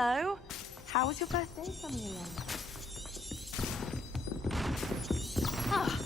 Hello. How was your first day, Samuel? Ah.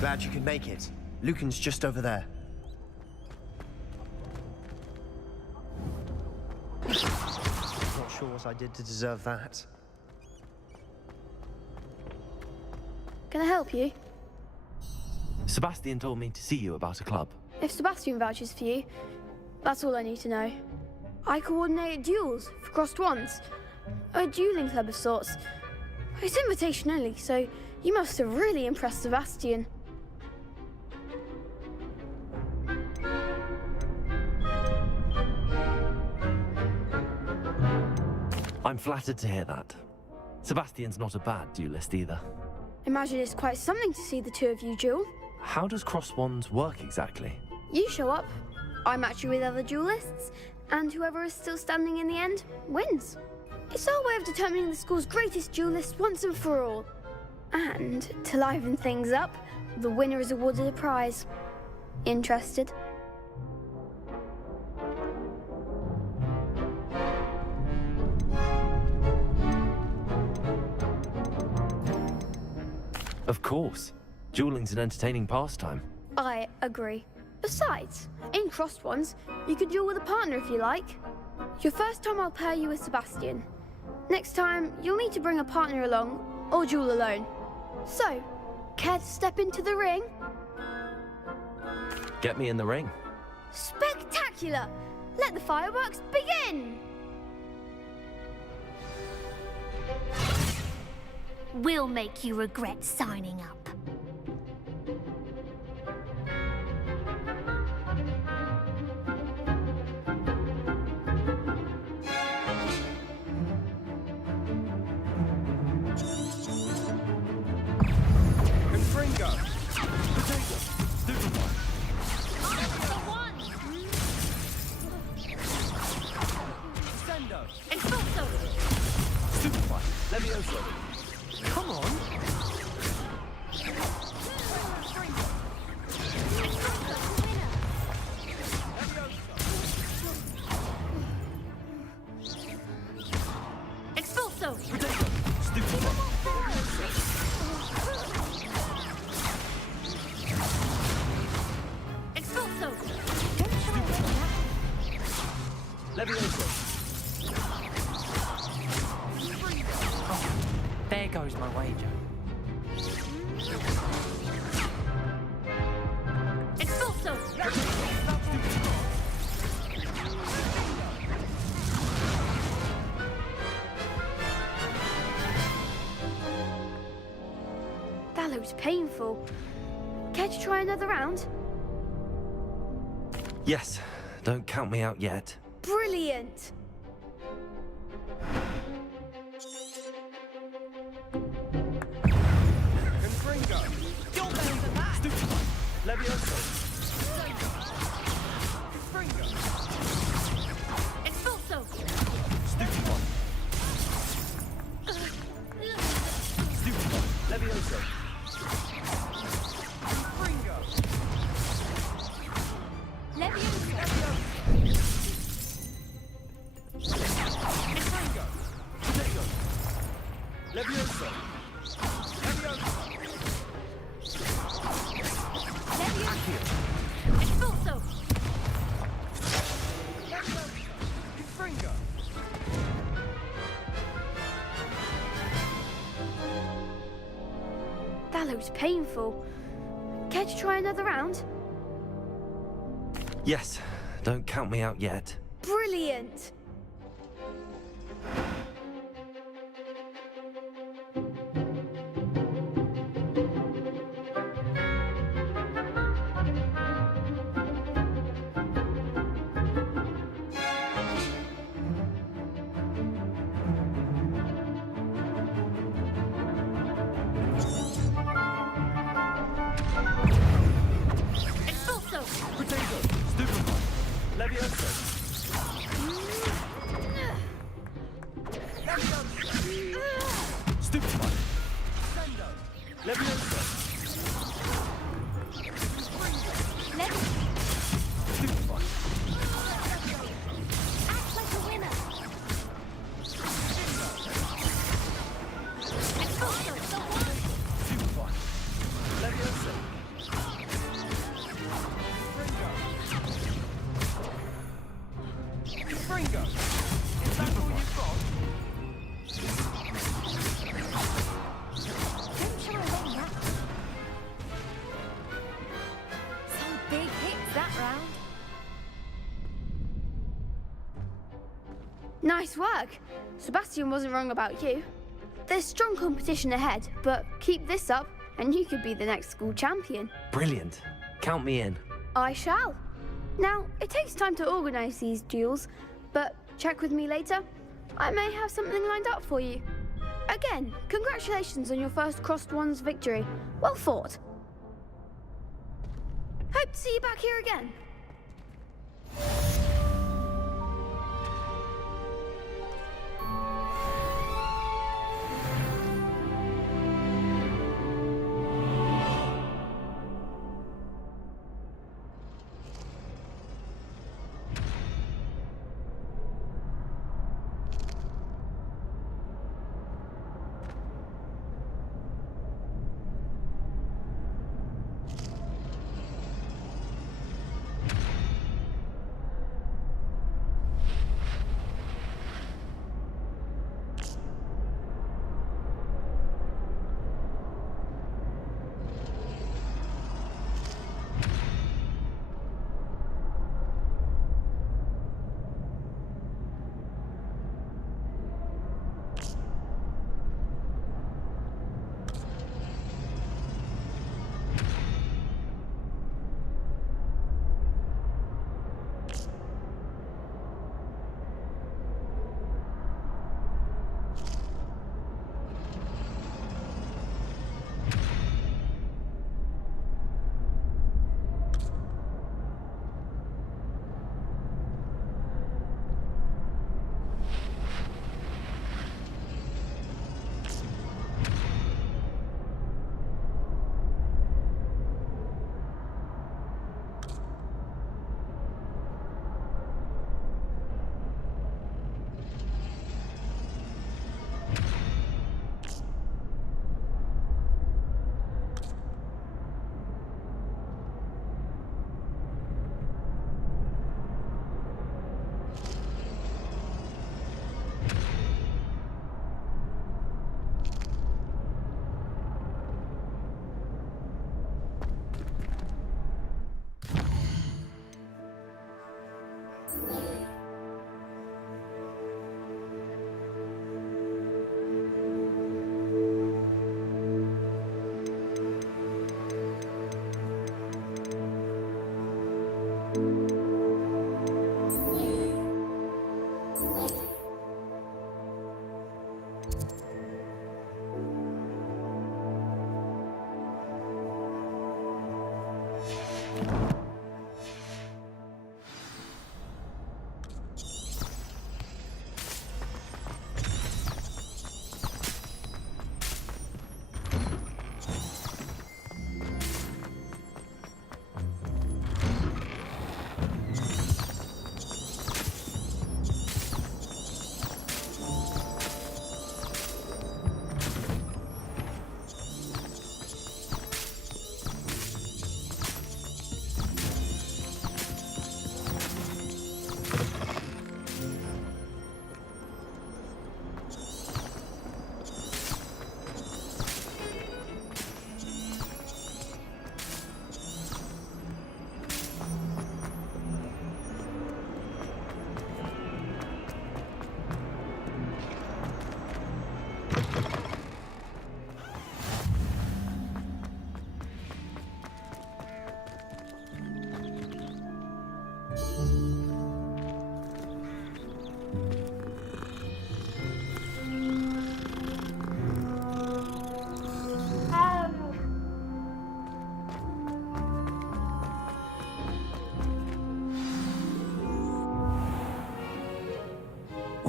Glad you could make it. Lucan's just over there. Not sure what I did to deserve that. Can I help you? Sebastian told me to see you about a club. If Sebastian vouches for you, that's all I need to know. I coordinate duels for crossed wands. A dueling club of sorts. It's invitation only, so you must have really impressed Sebastian. I'm flattered to hear that. Sebastian's not a bad duelist either. Imagine it's quite something to see the two of you duel. How does cross wands work exactly? You show up, I match you with other duelists, and whoever is still standing in the end wins. It's our way of determining the school's greatest duelist once and for all. And to liven things up, the winner is awarded a prize. Interested? Of course. Dueling's an entertaining pastime. I agree. Besides, in crossed ones, you can duel with a partner if you like. Your first time I'll pair you with Sebastian. Next time, you'll need to bring a partner along, or duel alone. So, care to step into the ring? Get me in the ring. Spectacular! Let the fireworks begin! We'll make you regret signing up. Come on! Expulso! Expulso! Levioso! There goes my wager. Expulso! That looks painful. Care to try another round? Yes, don't count me out yet. Brilliant! Levioso! Expulso! Stupid one! Stupid one! Levioso! Levioso! Levioso! That looks painful. Care to try another round? Yes, don't count me out yet. Brilliant! Expulso! Potato! Stupefy! Levioso! Stupefy! Levioso! Stupefy! Act like a winner! Expulso! Stupefy! Levioso! Fringo! Is that all you've got? Don't shy away now. Some big hits that round. Nice work! Sebastian wasn't wrong about you. There's strong competition ahead, but keep this up and you could be the next school champion. Brilliant. Count me in. I shall. Now, it takes time to organise these duels, but check with me later. I may have something lined up for you. Again, congratulations on your first Crossed Wands victory. Well fought. Hope to see you back here again.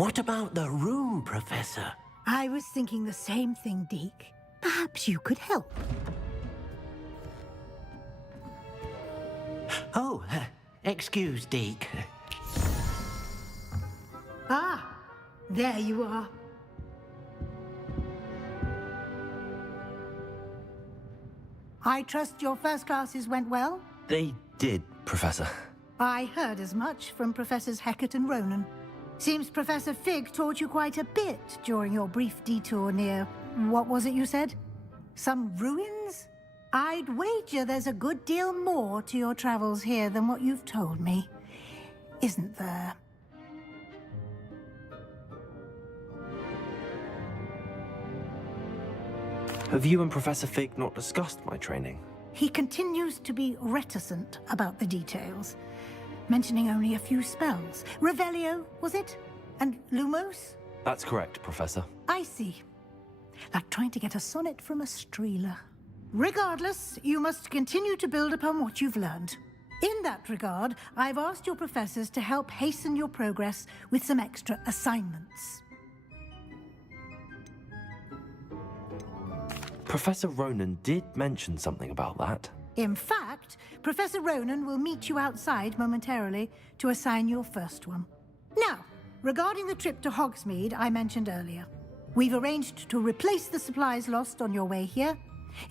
What about the room, Professor? I was thinking the same thing, Deke. Perhaps you could help. Oh, excuse, Deke. Ah, there you are. I trust your first classes went well? They did, Professor. I heard as much from Professors Hecat and Ronan. Seems Professor Fig taught you quite a bit during your brief detour near... what was it you said? Some ruins? I'd wager there's a good deal more to your travels here than what you've told me. Isn't there? Have you and Professor Fig not discussed my training? He continues to be reticent about the details, mentioning only a few spells. Revelio, was it? And Lumos? That's correct, Professor. I see. Like trying to get a sonnet from a streeler. Regardless, you must continue to build upon what you've learned. In that regard, I've asked your professors to help hasten your progress with some extra assignments. Professor Ronan did mention something about that. In fact, Professor Ronan will meet you outside momentarily to assign your first one. Now, regarding the trip to Hogsmeade I mentioned earlier, we've arranged to replace the supplies lost on your way here,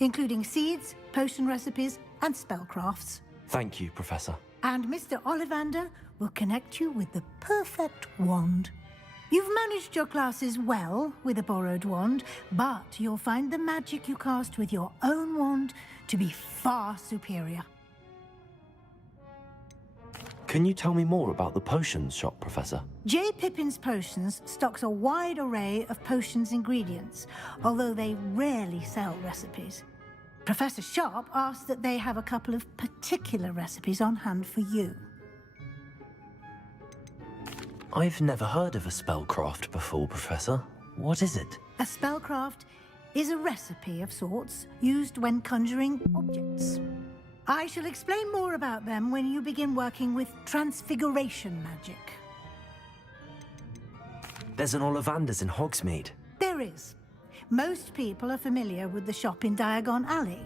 including seeds, potion recipes, and spellcrafts. Thank you, Professor. And Mr. Ollivander will connect you with the perfect wand. You've managed your classes well with a borrowed wand, but you'll find the magic you cast with your own wand to be far superior. Can you tell me more about the potions shop, Professor? J. Pippin's Potions stocks a wide array of potions ingredients, although they rarely sell recipes. Professor Sharp asked that they have a couple of particular recipes on hand for you. I've never heard of a spellcraft before, Professor. What is it? A spellcraft is a recipe of sorts used when conjuring objects. I shall explain more about them when you begin working with transfiguration magic. There's an Ollivander's in Hogsmeade. There is. Most people are familiar with the shop in Diagon Alley.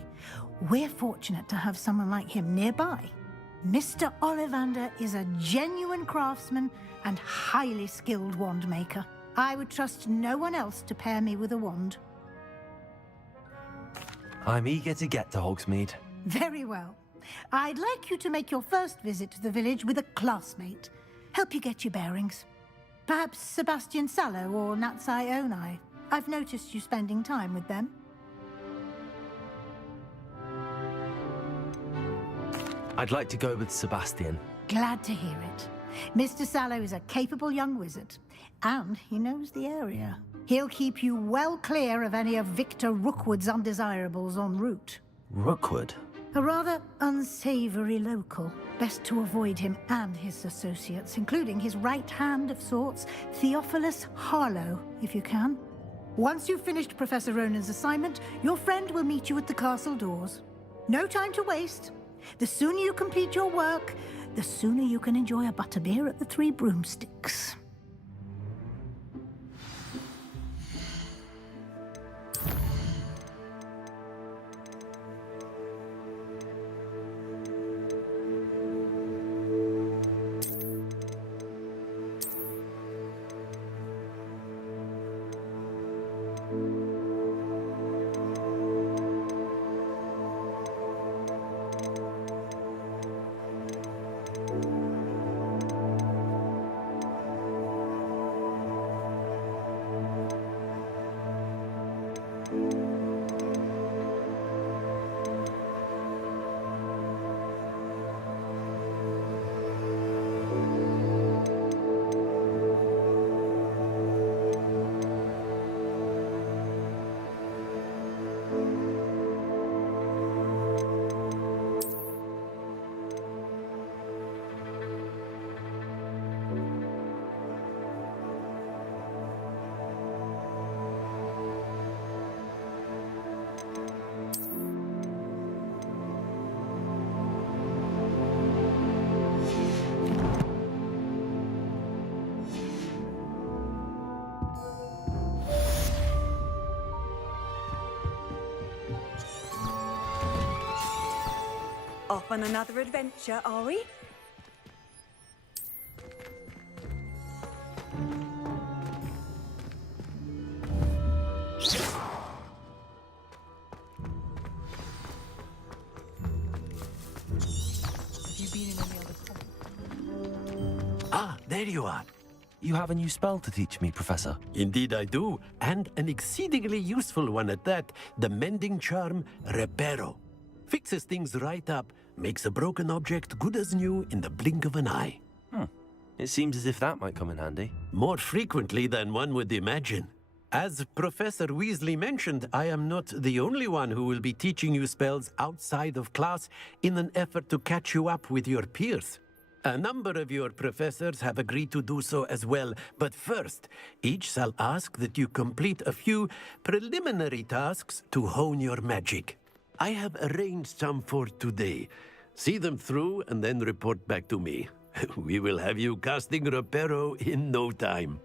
We're fortunate to have someone like him nearby. Mr. Ollivander is a genuine craftsman and highly skilled wand maker. I would trust no one else to pair me with a wand. I'm eager to get to Hogsmeade. Very well. I'd like you to make your first visit to the village with a classmate. Help you get your bearings. Perhaps Sebastian Sallow or Natsai Onai. I've noticed you spending time with them. I'd like to go with Sebastian. Glad to hear it. Mr. Sallow is a capable young wizard, and he knows the area. He'll keep you well clear of any of Victor Rookwood's undesirables en route. Rookwood? A rather unsavory local. Best to avoid him and his associates, including his right hand of sorts, Theophilus Harlow, if you can. Once you've finished Professor Ronan's assignment, your friend will meet you at the castle doors. No time to waste. The sooner you complete your work, the sooner you can enjoy a butterbeer at the Three Broomsticks. Off on another adventure, are we? Have you been in any other Ah, there you are. You have a new spell to teach me, Professor. Indeed I do, and an exceedingly useful one at that. The mending charm, Reparo. Fixes things right up, makes a broken object good as new in the blink of an eye. It seems as if that might come in handy. More frequently than one would imagine. As Professor Weasley mentioned, I am not the only one who will be teaching you spells outside of class in an effort to catch you up with your peers. A number of your professors have agreed to do so as well, but first, each shall ask that you complete a few preliminary tasks to hone your magic. I have arranged some for today. See them through and then report back to me. We will have you casting Reparo in no time.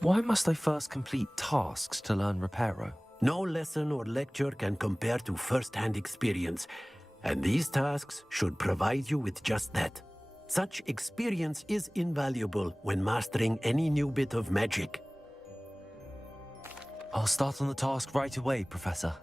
Why must I first complete tasks to learn Reparo? No lesson or lecture can compare to first-hand experience, and these tasks should provide you with just that. Such experience is invaluable when mastering any new bit of magic. I'll start on the task right away, Professor.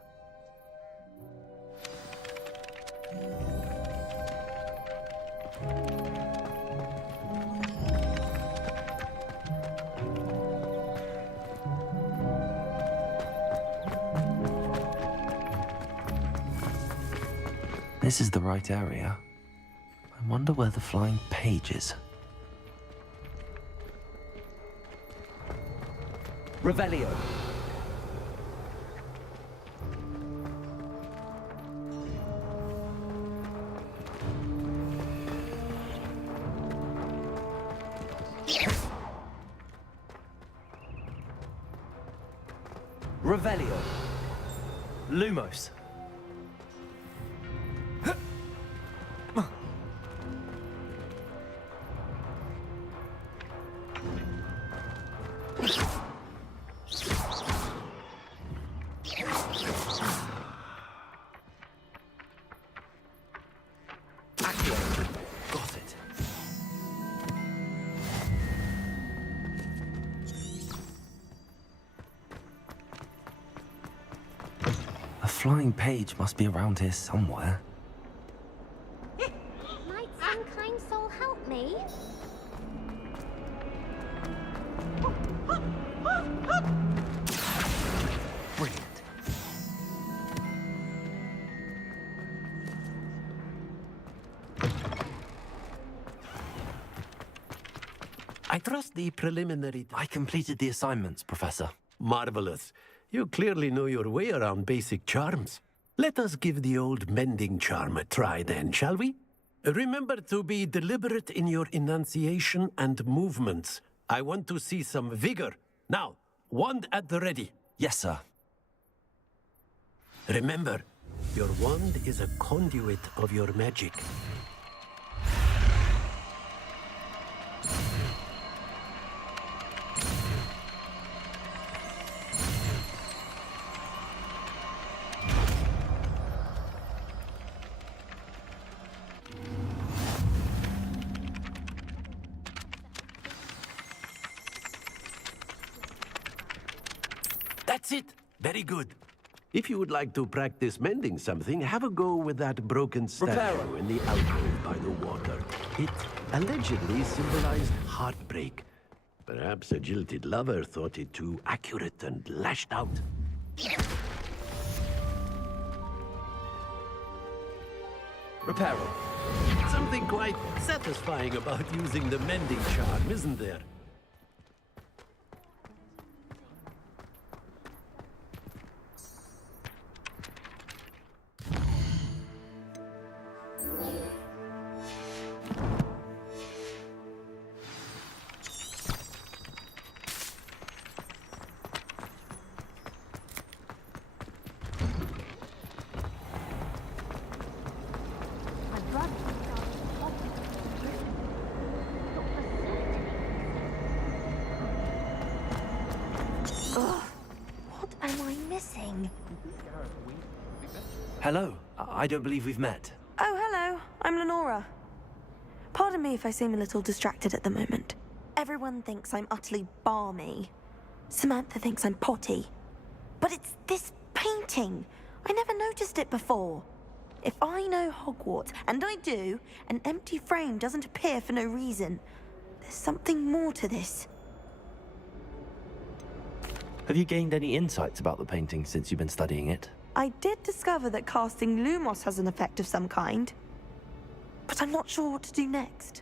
This is the right area. I wonder where the flying page is. Revelio. Revelio. Lumos. Got it. A flying page must be around here somewhere. Might some kind soul help me? Brilliant. I trust the preliminary... I completed the assignments, Professor. Marvelous. You clearly know your way around basic charms. Let us give the old mending charm a try then, shall we? Remember to be deliberate in your enunciation and movements. I want to see some vigor. Now, wand at the ready. Yes, sir. Remember, your wand is a conduit of your magic. That's it. Very good. If you would like to practice mending something, have a go with that broken statue in the alcove by the water. It allegedly symbolized heartbreak. Perhaps a jilted lover thought it too accurate and lashed out. Reparo. Something quite satisfying about using the mending charm, isn't there? What am I missing? Hello. I don't believe we've met. Oh, hello. I'm Lenora. Pardon me if I seem a little distracted at the moment. Everyone thinks I'm utterly balmy. Samantha thinks I'm potty. But it's this painting. I never noticed it before. If I know Hogwarts, and I do, an empty frame doesn't appear for no reason. There's something more to this. Have you gained any insights about the painting since you've been studying it? I did discover that casting Lumos has an effect of some kind. But I'm not sure what to do next.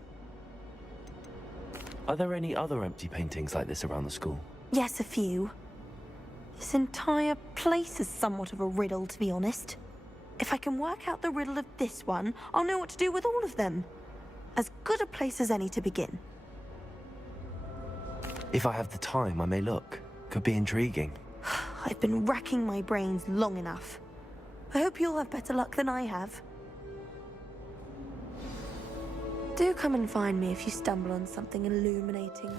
Are there any other empty paintings like this around the school? Yes, a few. This entire place is somewhat of a riddle, to be honest. If I can work out the riddle of this one, I'll know what to do with all of them. As good a place as any to begin. If I have the time, I may look. Could be intriguing. I've been racking my brains long enough. I hope you'll have better luck than I have. Do come and find me if you stumble on something illuminating.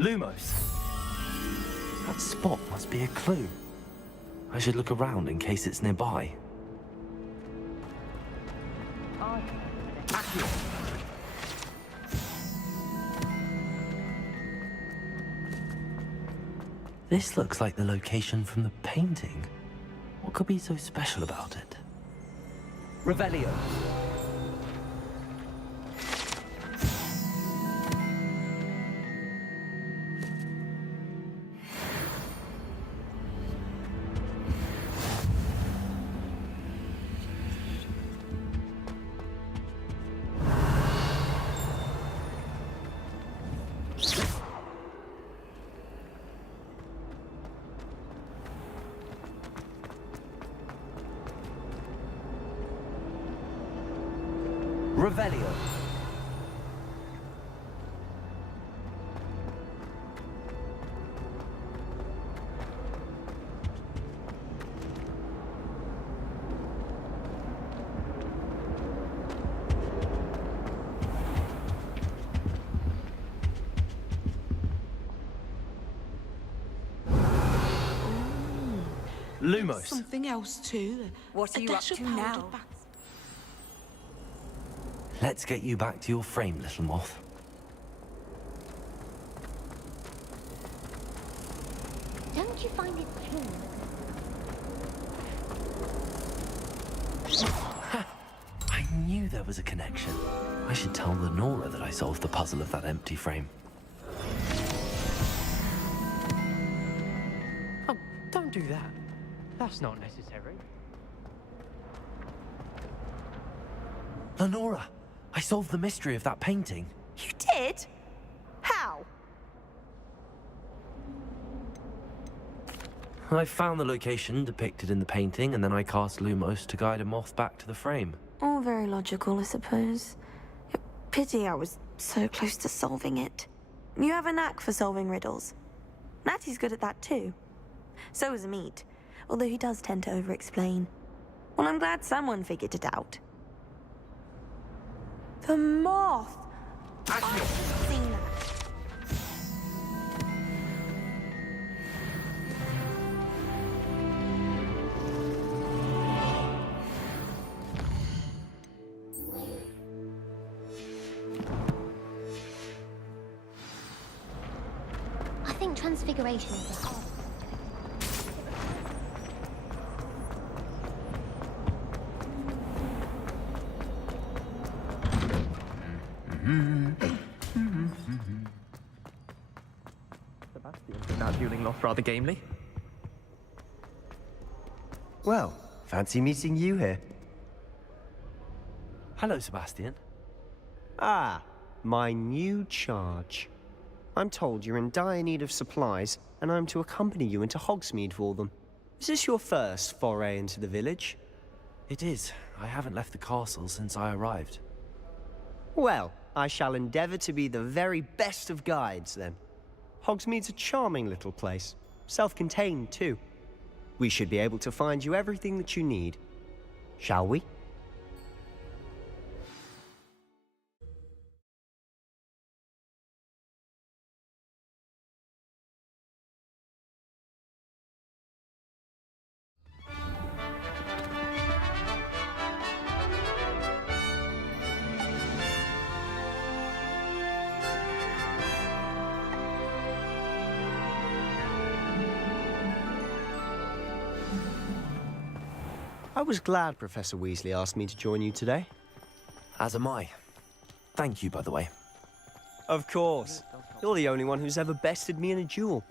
Lumos! That spot must be a clue. I should look around in case it's nearby. This looks like the location from the painting. What could be so special about it? Revelio. Revelio. Lumos. Something else too. What are A you up dash of to powdered now? bath- Let's get you back to your frame, little moth. Don't you find it cute? I knew there was a connection. I should tell Lenora that I solved the puzzle of that empty frame. Oh, don't do that. That's not necessary. Lenora, I solved the mystery of that painting. You did? How? I found the location depicted in the painting, and then I cast Lumos to guide a moth back to the frame. All very logical, I suppose. Pity I was so close to solving it. You have a knack for solving riddles. Natty's good at that too. So is Amit, although he does tend to over-explain. Well, I'm glad someone figured it out. The moth! I've seen that. I think transfiguration is the hard. Sebastian turned out dueling Loth rather gamely. Well, fancy meeting you here. Hello, Sebastian. Ah, my new charge. I'm told you're in dire need of supplies, and I'm to accompany you into Hogsmeade for them. Is this your first foray into the village? It is. I haven't left the castle since I arrived. Well, I shall endeavour to be the very best of guides, then. Hogsmeade's a charming little place. Self-contained, too. We should be able to find you everything that you need. Shall we? I was glad Professor Weasley asked me to join you today. As am I. Thank you, by the way. Of course. You're the only one who's ever bested me in a duel.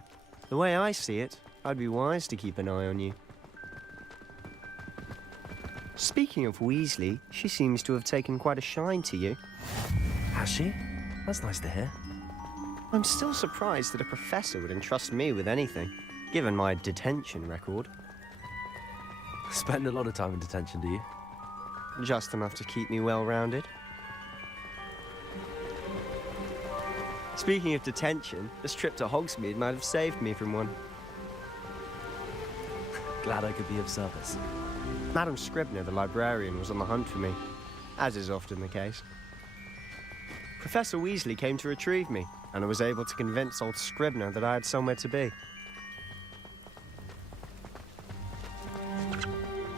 The way I see it, I'd be wise to keep an eye on you. Speaking of Weasley, she seems to have taken quite a shine to you. Has she? That's nice to hear. I'm still surprised that a professor would entrust me with anything, given my detention record. Spend a lot of time in detention, do you? Just enough to keep me well-rounded. Speaking of detention, this trip to Hogsmeade might have saved me from one. Glad I could be of service. Madam Scribner, the librarian, was on the hunt for me, as is often the case. Professor Weasley came to retrieve me, and I was able to convince old Scribner that I had somewhere to be.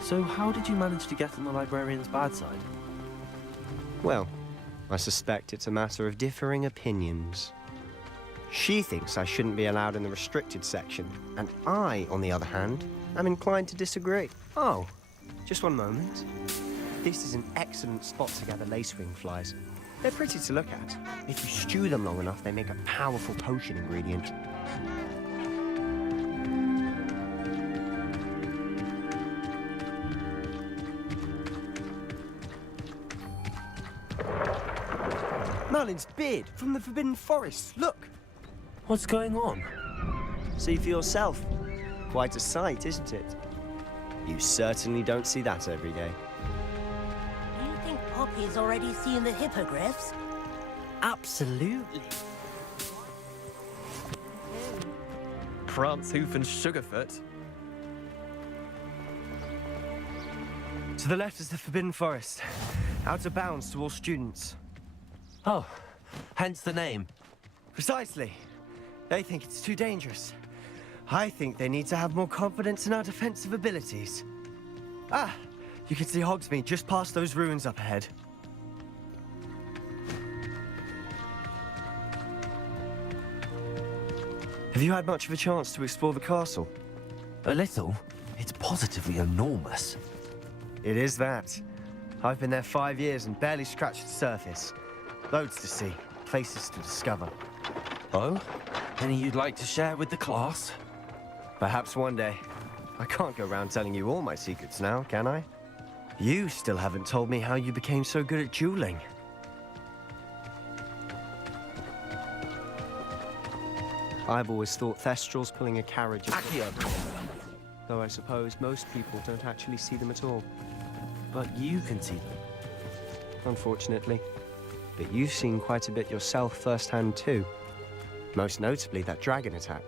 So how did you manage to get on the librarian's bad side? Well, I suspect it's a matter of differing opinions. She thinks I shouldn't be allowed in the restricted section, and I, on the other hand, am inclined to disagree. Oh, just one moment. This is an excellent spot to gather lacewing flies. They're pretty to look at. If you stew them long enough, they make a powerful potion ingredient. Merlin's beard from the Forbidden Forest. Look! What's going on? See for yourself. Quite a sight, isn't it? You certainly don't see that every day. Do you think Poppy's already seen the hippogriffs? Absolutely. Prance, Hoof, and Sugarfoot. To the left is the Forbidden Forest. Out of bounds to all students. Oh, hence the name. Precisely. They think it's too dangerous. I think they need to have more confidence in our defensive abilities. Ah, you can see Hogsmeade just past those ruins up ahead. Have you had much of a chance to explore the castle? A little. It's positively enormous. It is that. I've been there 5 years and barely scratched the surface. Loads to see, places to discover. Oh? Any you'd like to share with the class? Perhaps one day. I can't go around telling you all my secrets now, can I? You still haven't told me how you became so good at dueling. I've always thought Thestrals pulling a carriage is... Accio! Though I suppose most people don't actually see them at all. But you can see them. Unfortunately. But you've seen quite a bit yourself firsthand too. Most notably that dragon attack.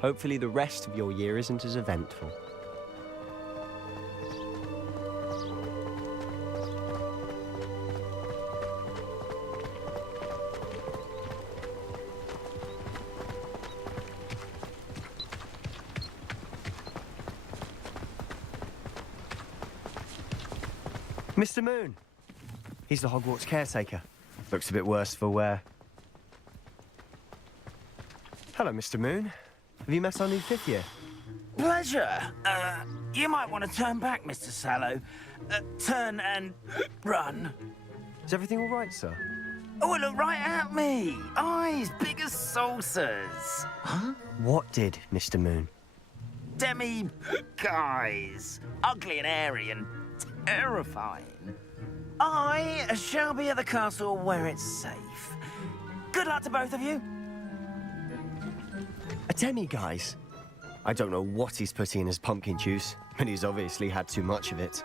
Hopefully the rest of your year isn't as eventful. Mr. Moon! He's the Hogwarts caretaker. Looks a bit worse for wear. Hello, Mr. Moon. Have you met our new fifth year? Pleasure. You might want to turn back, Mr. Sallow. Turn and run. Is everything all right, sir? Oh, look right at me. Eyes big as saucers. Huh? What did, Mr. Moon? Guys. Ugly and airy and terrifying. I shall be at the castle where it's safe. Good luck to both of you. A demi-guise? I don't know what he's putting in his pumpkin juice, but he's obviously had too much of it.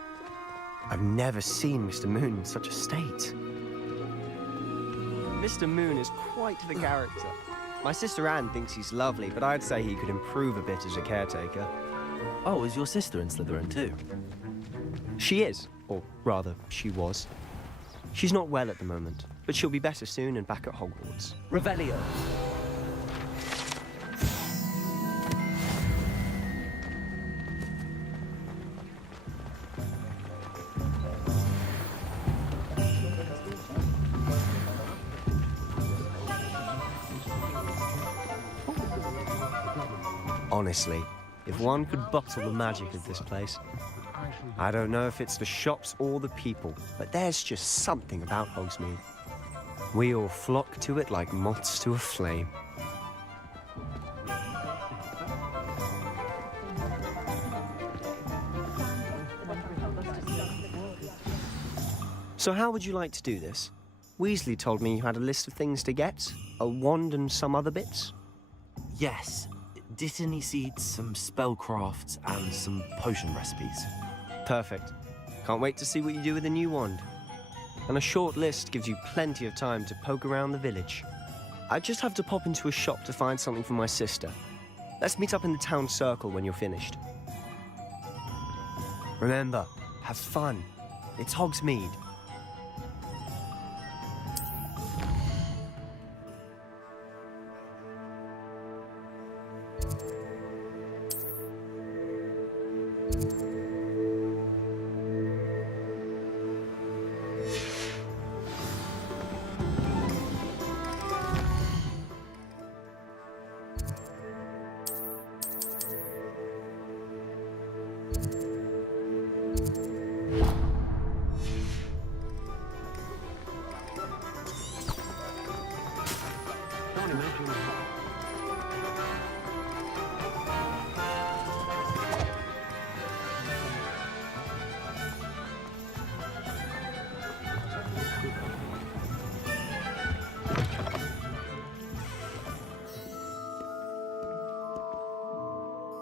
I've never seen Mr. Moon in such a state. Mr. Moon is quite the character. My sister Anne thinks he's lovely, but I'd say he could improve a bit as a caretaker. Oh, is your sister in Slytherin too? She is, or rather, she was. She's not well at the moment, but she'll be better soon and back at Hogwarts. Revelio. Honestly, if one could bottle the magic of this place. I don't know if it's the shops or the people, but there's just something about Hogsmeade. We all flock to it like moths to a flame. So how would you like to do this? Weasley told me you had a list of things to get, a wand and some other bits. Yes. Dittany seeds, some spellcrafts, and some potion recipes. Perfect. Can't wait to see what you do with the new wand. And a short list gives you plenty of time to poke around the village. I just have to pop into a shop to find something for my sister. Let's meet up in the town circle when you're finished. Remember, have fun. It's Hogsmeade. Don't imagine.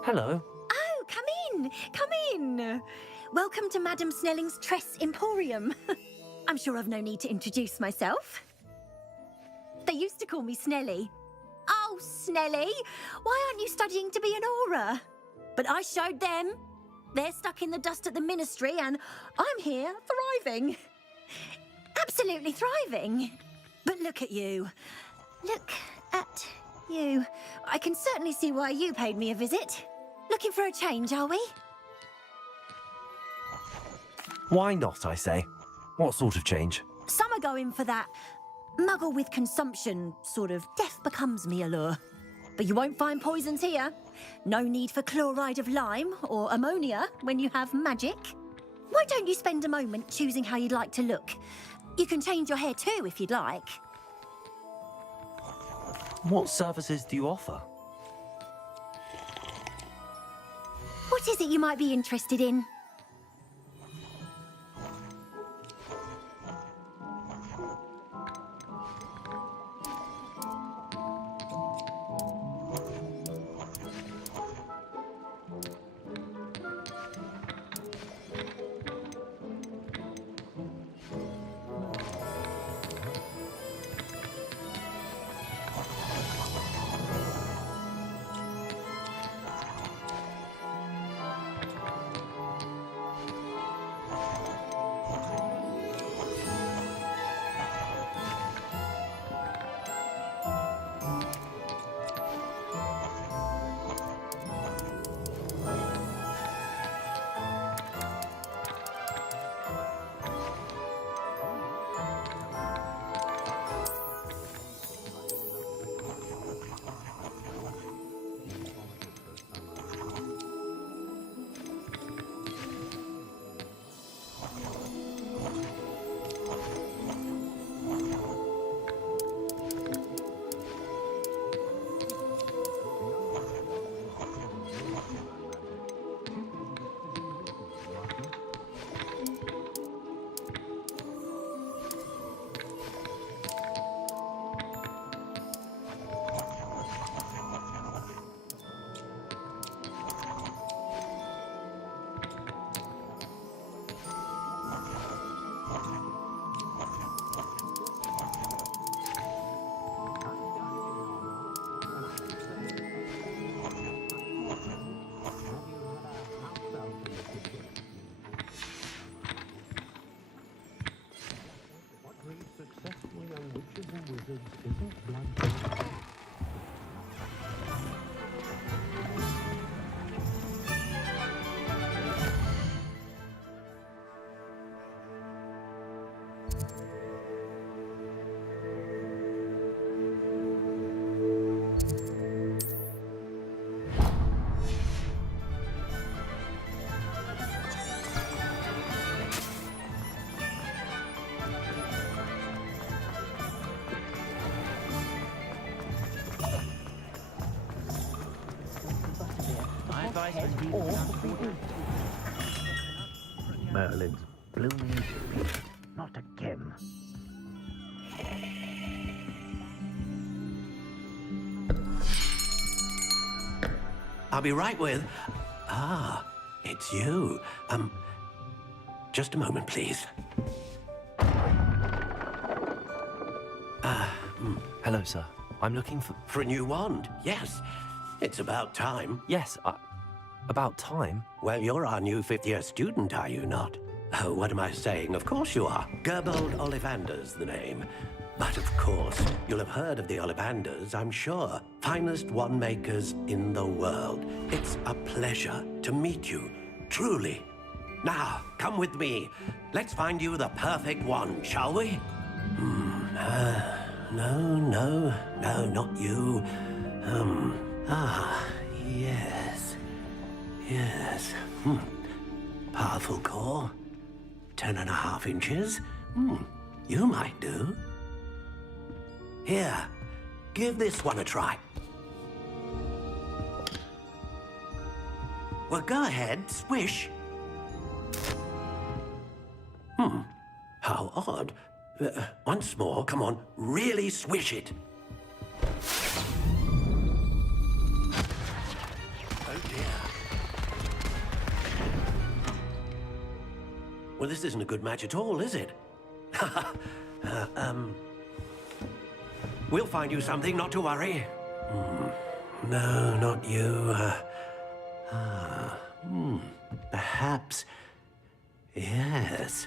Hello. Oh, come in! Come in! Welcome to Madame Snelling's Tress Emporium. I'm sure I've no need to introduce myself. They used to call me Snelly. Oh, Snelly, why aren't you studying to be an aura? But I showed them. They're stuck in the dust at the ministry and I'm here thriving. Absolutely thriving. But look at you. Look at you. I can certainly see why you paid me a visit. Looking for a change, are we? Why not, I say? What sort of change? Some are going for that muggle with consumption, sort of death becomes me allure. But you won't find poisons here. No need for chloride of lime or ammonia when you have magic. Why don't you spend a moment choosing how you'd like to look? You can change your hair too if you'd like. What services do you offer? What is it you might be interested in? Merlin's blooming speech. Not again. I'll be right with... Ah, it's you. Just a moment, please. Hello, sir. I'm looking for... For a new wand, yes. It's about time. Yes, about time? Well, you're our new fifth-year student, are you not? Oh, what am I saying? Of course you are. Gerbold Ollivander's the name. But of course, you'll have heard of the Ollivanders, I'm sure. Finest wand makers in the world. It's a pleasure to meet you. truly. Now, come with me. Let's find you the perfect one, shall we? No, not you. Yes. Powerful core. 10.5 inches. You might do. Here, give this one a try. Well, go ahead, swish. How odd. Once more, come on, really swish it. Oh dear. Well, this isn't a good match at all, is it? We'll find you something, not to worry. No, not you. Perhaps. Yes.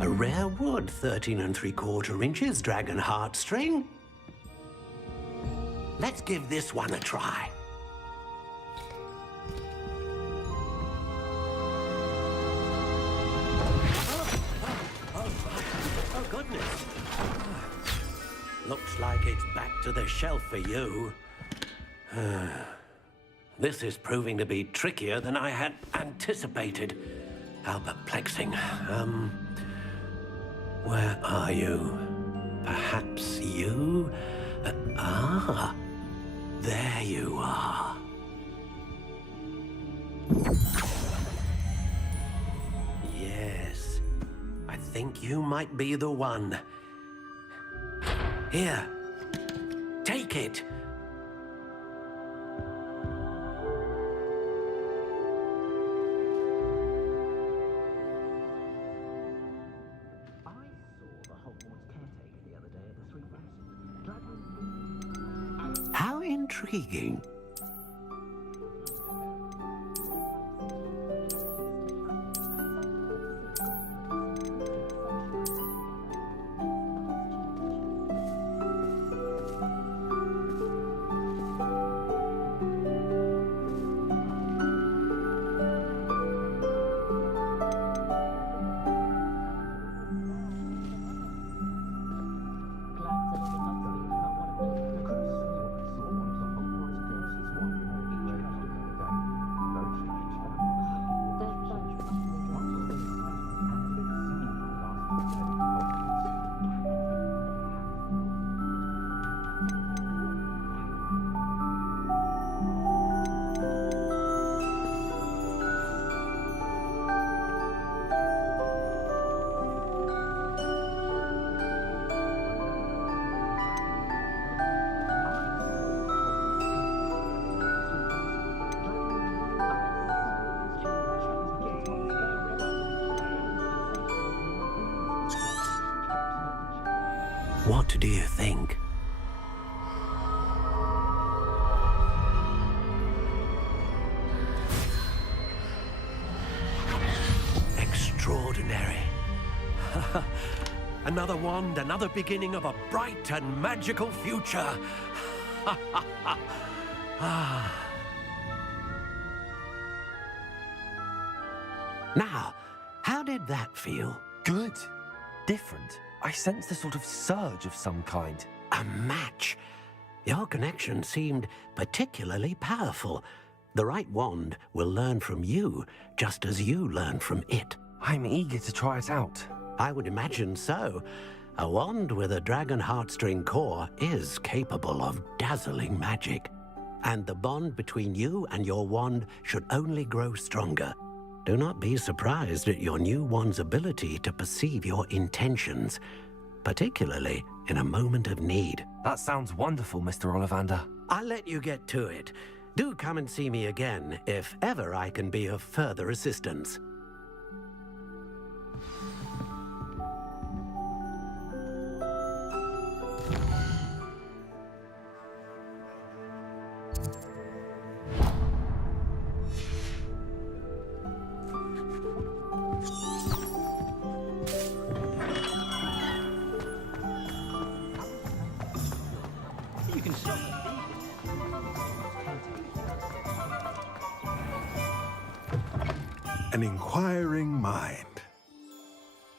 A rare wood, 13 3/4 inches, dragon heartstring. Let's give this one a try. Oh, goodness. Looks like it's back to the shelf for you. This is proving to be trickier than I had anticipated. How perplexing. Where are you? Perhaps you? There you are. Yes, I think you might be the one. Here, take it. How intriguing. What do you think? Extraordinary. Another wand, another beginning of a bright and magical future. Now, how did that feel? Good. Different. I sensed a sort of surge of some kind. A match. Your connection seemed particularly powerful. The right wand will learn from you, just as you learn from it. I'm eager to try it out. I would imagine so. A wand with a dragon heartstring core is capable of dazzling magic. And the bond between you and your wand should only grow stronger. Do not be surprised at your new wand's ability to perceive your intentions, particularly in a moment of need. That sounds wonderful, Mr. Ollivander. I'll let you get to it. Do come and see me again if ever I can be of further assistance. You can stop. an inquiring mind.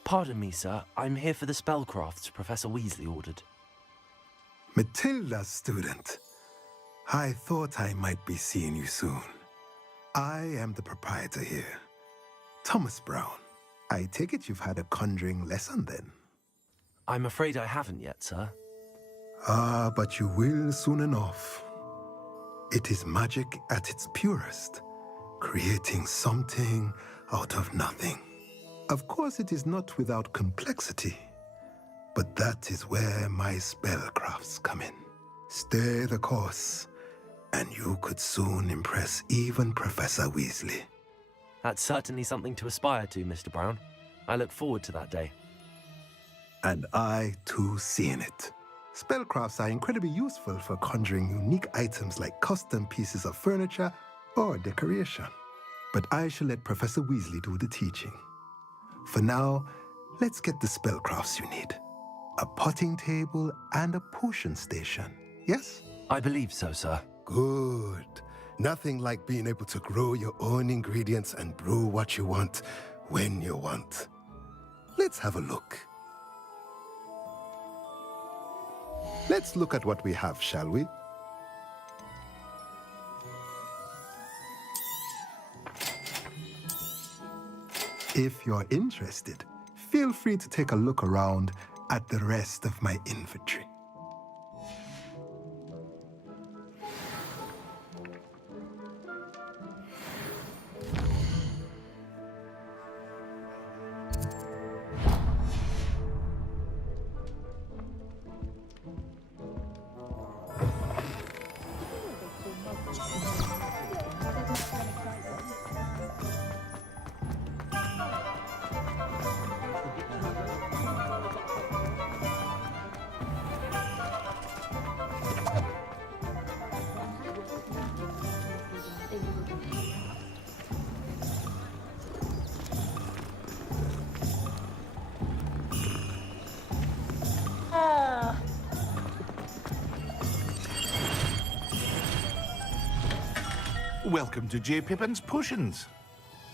Pardon me, sir. I'm here for the spellcrafts Professor Weasley ordered. Matilda's student. I thought I might be seeing you soon. I am the proprietor here, Thomas Brown. I take it you've had a conjuring lesson then? I'm afraid I haven't yet, sir. Ah, but you will soon enough. It is magic at its purest, creating something out of nothing. Of course, it is not without complexity, but that is where my spellcrafts come in. Stay the course, and you could soon impress even Professor Weasley. That's certainly something to aspire to, Mr. Brown. I look forward to that day. And I, too, seeing it. Spellcrafts are incredibly useful for conjuring unique items like custom pieces of furniture or decoration. But I shall let Professor Weasley do the teaching. For now, let's get the spellcrafts you need. A potting table and a potion station, yes? I believe so, sir. Good. Nothing like being able to grow your own ingredients and brew what you want when you want. Let's have a look. Let's look at what we have, shall we? If you're interested, feel free to take a look around at the rest of my inventory. Welcome to J. Pippin's Potions.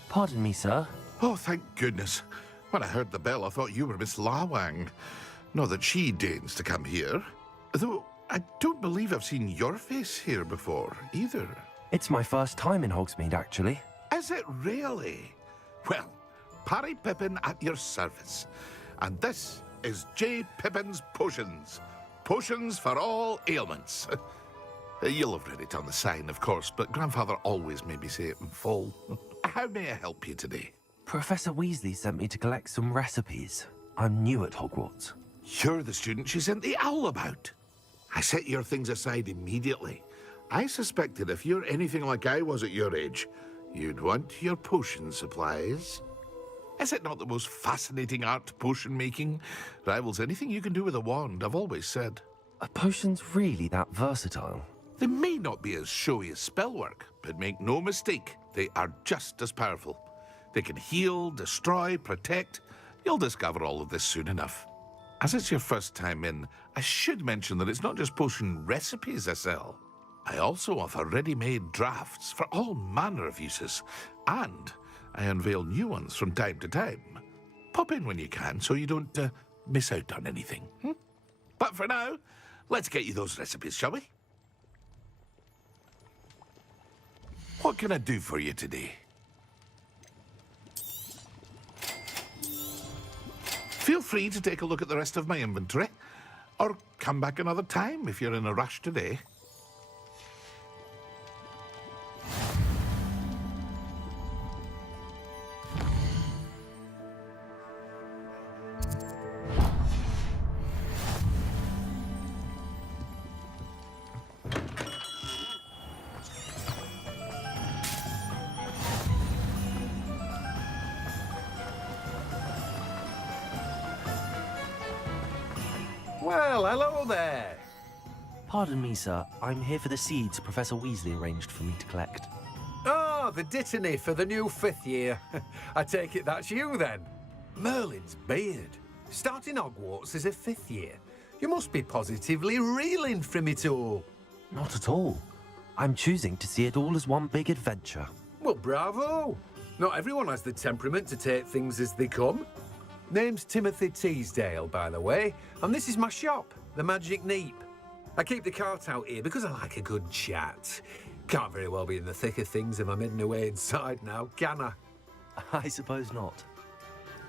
Pardon me, sir. Oh, thank goodness. When I heard the bell, I thought you were Miss Lawang. Not that she deigns to come here. Though, I don't believe I've seen your face here before, either. It's my first time in Hogsmeade, actually. Is it really? Well, Parry Pippin at your service. And this is J. Pippin's Potions. Potions for all ailments. You'll have read it on the sign, of course, but Grandfather always made me say it in full. How may I help you today? Professor Weasley sent me to collect some recipes. I'm new at Hogwarts. You're the student she sent the owl about. I set your things aside immediately. I suspected if you're anything like I was at your age, you'd want your potion supplies. Is it not the most fascinating art, potion making? Rivals anything you can do with a wand, I've always said. Are potions really that versatile? They may not be as showy as spellwork, but make no mistake, they are just as powerful. They can heal, destroy, protect. You'll discover all of this soon enough. As it's your first time in, I should mention that it's not just potion recipes I sell. I also offer ready-made drafts for all manner of uses, and I unveil new ones from time to time. Pop in when you can so you don't miss out on anything. But for now, let's get you those recipes, shall we? What can I do for you today? Feel free to take a look at the rest of my inventory, or come back another time if you're in a rush today. Well, hello there. Pardon me, sir. I'm here for the seeds Professor Weasley arranged for me to collect. Oh, the dittany for the new 5th year. I take it that's you, then. Merlin's beard. Starting Hogwarts as a 5th year. You must be positively reeling from it all. Not at all. I'm choosing to see it all as one big adventure. Well, bravo. Not everyone has the temperament to take things as they come. Name's Timothy Teasdale, by the way, and this is my shop, the Magic Neep. I keep the cart out here because I like a good chat. Can't very well be in the thick of things if I'm hidden away inside now, can I? I suppose not.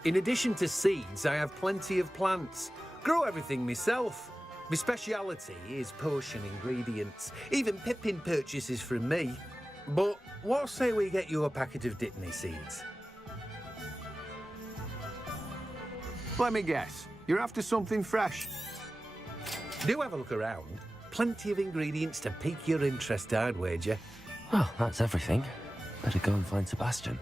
In addition to seeds, I have plenty of plants. Grow everything myself. My speciality is potion ingredients. Even Pippin purchases from me. But what say we get you a packet of Dittany seeds? Let me guess. You're after something fresh. Do have a look around. Plenty of ingredients to pique your interest, I'd wager. Well, that's everything. Better go and find Sebastian.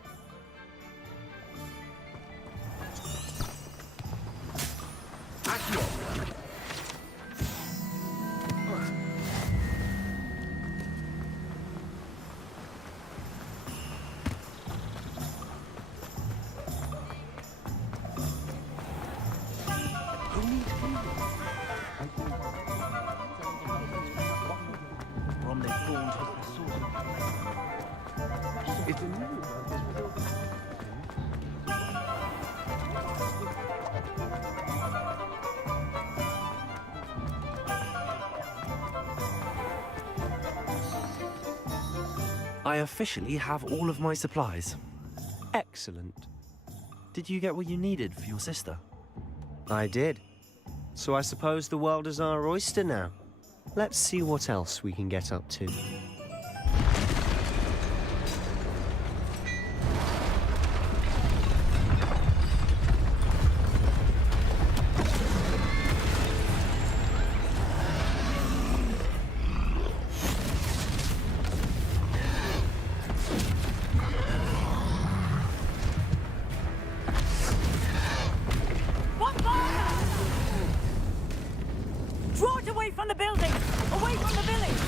I officially have all of my supplies. Excellent. Did you get what you needed for your sister? I did. So I suppose the world is our oyster now. Let's see what else we can get up to. Draw it away from the building! Away from the village!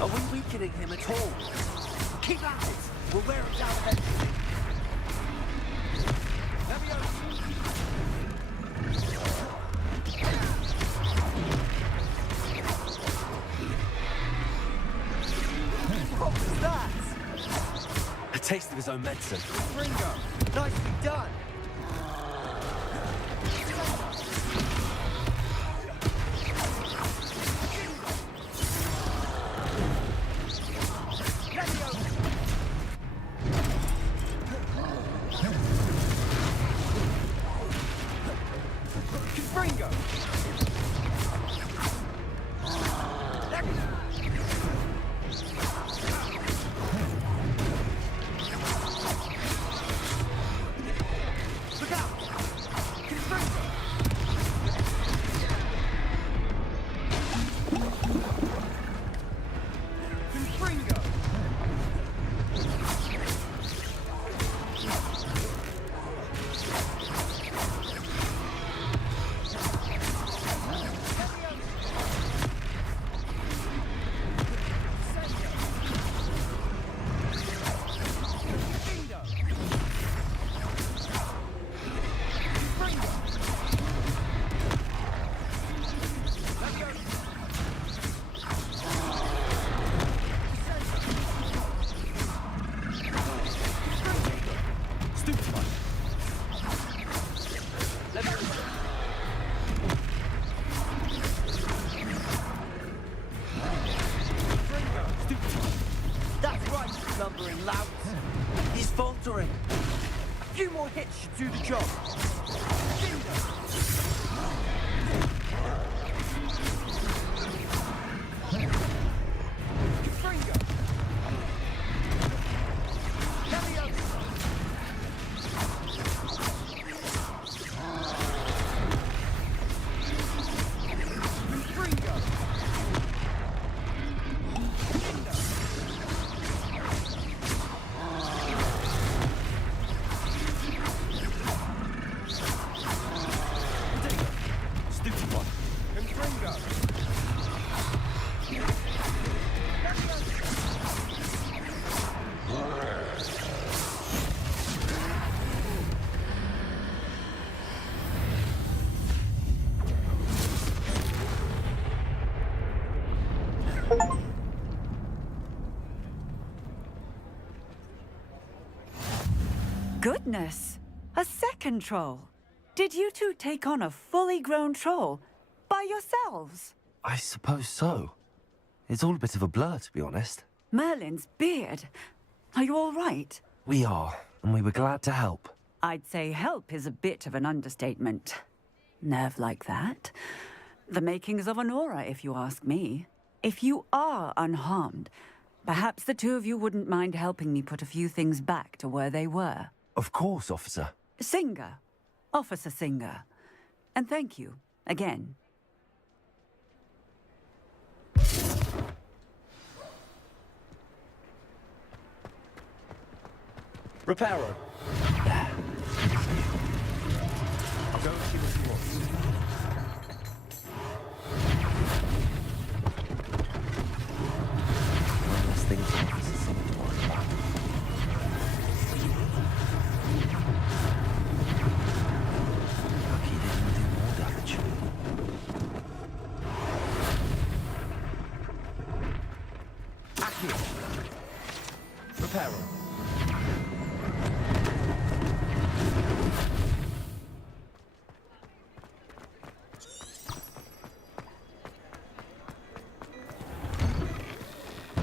Are we weakening him at all? Keep at it! We'll wear him down eventually. What was that? A taste of his own medicine. Ringo, nicely done. Ringo. Look out! That's right, you lumbering lout. He's faltering. A few more hits should do the job. Goodness! A second troll! Did you two take on a fully grown troll by yourselves? I suppose so. It's all a bit of a blur, to be honest. Merlin's beard. Are you all right? We are, and we were glad to help. I'd say help is a bit of an understatement. Nerve like that. The makings of an aura, if you ask me. If you are unharmed, perhaps the two of you wouldn't mind helping me put a few things back to where they were. Of course, officer. Singer. Officer Singer. And thank you, again. Reparo. I'll go and see what he wants. One less thing for Officer Singer to worry about. Lucky they didn't do more damage. Accio. Reparo.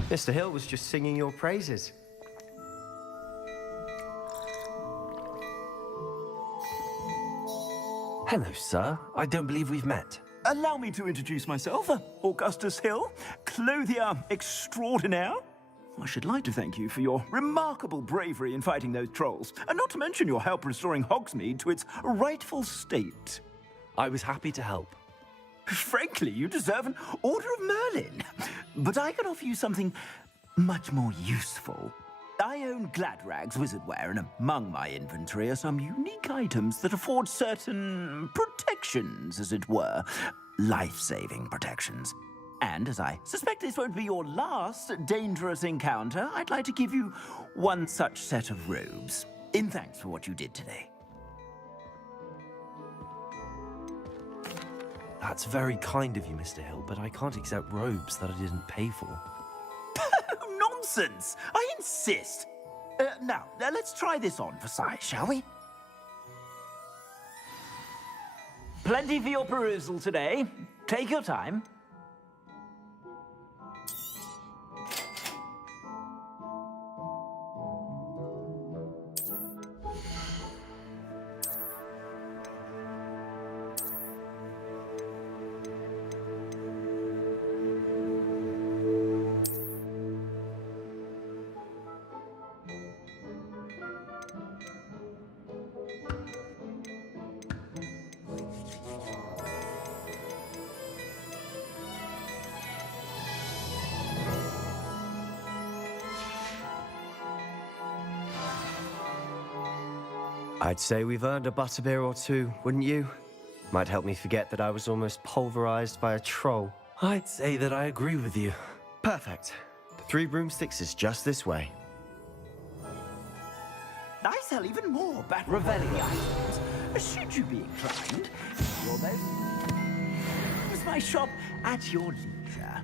Mr. Hill was just singing your praises. Hello, sir. I don't believe we've met. Allow me to introduce myself, Augustus Hill, clothier extraordinaire. I should like to thank you for your remarkable bravery in fighting those trolls, and not to mention your help restoring Hogsmeade to its rightful state. I was happy to help. Frankly, you deserve an Order of Merlin. But I can offer you something much more useful. I own Gladrag's wizardware, and among my inventory are some unique items that afford certain protections, as it were. Life-saving protections. And as I suspect this won't be your last dangerous encounter, I'd like to give you one such set of robes, in thanks for what you did today. That's very kind of you, Mr. Hill, but I can't accept robes that I didn't pay for. Nonsense! I insist! Now, let's try this on for size, shall we? Plenty for your perusal today. Take your time. I'd say we've earned a butterbeer or two, wouldn't you? Might help me forget that I was almost pulverized by a troll. I'd say that I agree with you. Perfect. The 3 broomsticks is just this way. I sell even more battle Revelli items. Should you be inclined, you'll use my shop at your leisure.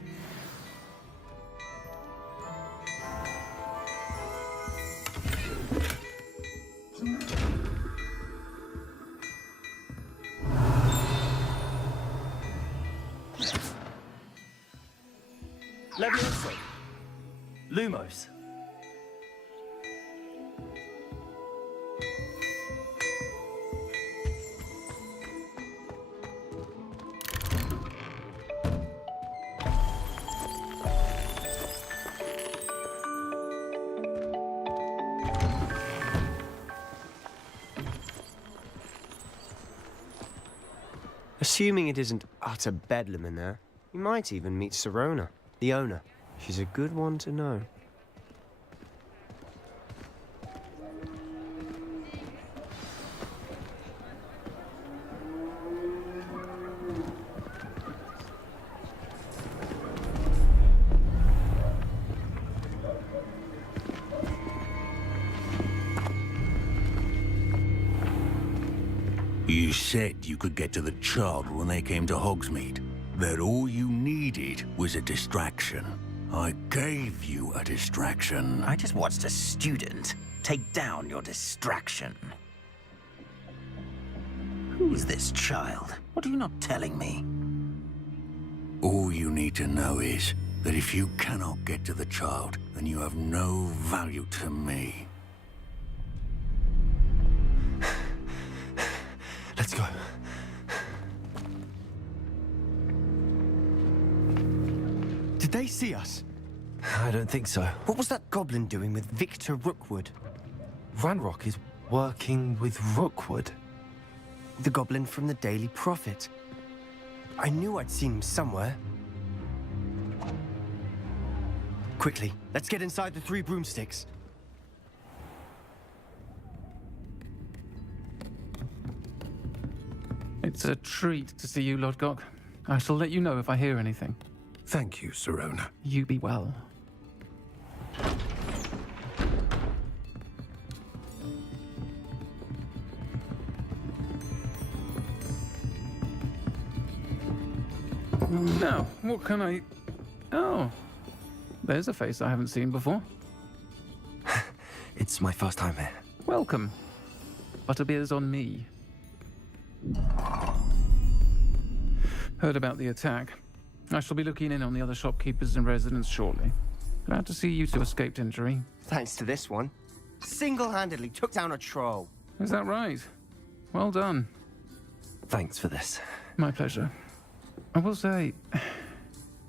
Leviosa. Lumos. Assuming it isn't utter bedlam in there, you might even meet Sirona, the owner. She's a good one to know. You said you could get to the child when they came to Hogsmeade. that all you needed was a distraction. I gave you a distraction. I just watched a student take down your distraction. Who is this child? What are you not telling me? All you need to know is that if you cannot get to the child, then you have no value to me. Let's go. Did they see us? I don't think so. What was that goblin doing with Victor Rookwood? Ranrock is working with Rookwood. The goblin from the Daily Prophet. I knew I'd seen him somewhere. Quickly, let's get inside the 3 broomsticks. It's a treat to see you, Lodgok. I shall let you know if I hear anything. Thank you, Sirona. You be well. Now, what can I... Oh, there's a face I haven't seen before. It's my first time here. Welcome. Butterbeer's on me. Heard about the attack. I shall be looking in on the other shopkeepers and residents shortly. Glad to see you two escaped injury. Thanks to this one. Single-handedly took down a troll. Is that right? Well done. Thanks for this. My pleasure. I will say,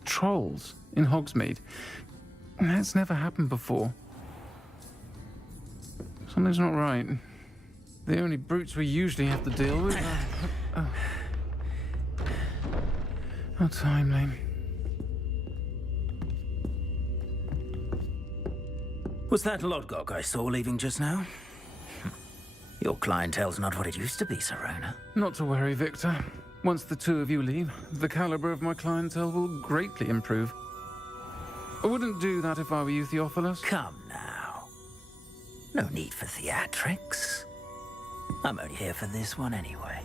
trolls in Hogsmeade. That's never happened before. Something's not right. The only brutes we usually have to deal with are... How timely. Was that Lodgok I saw leaving just now? Your clientele's not what it used to be, Sirona. Not to worry, Victor. Once the 2 of you leave, the caliber of my clientele will greatly improve. I wouldn't do that if I were you, Theophilus. Come now. No need for theatrics. I'm only here for this one anyway.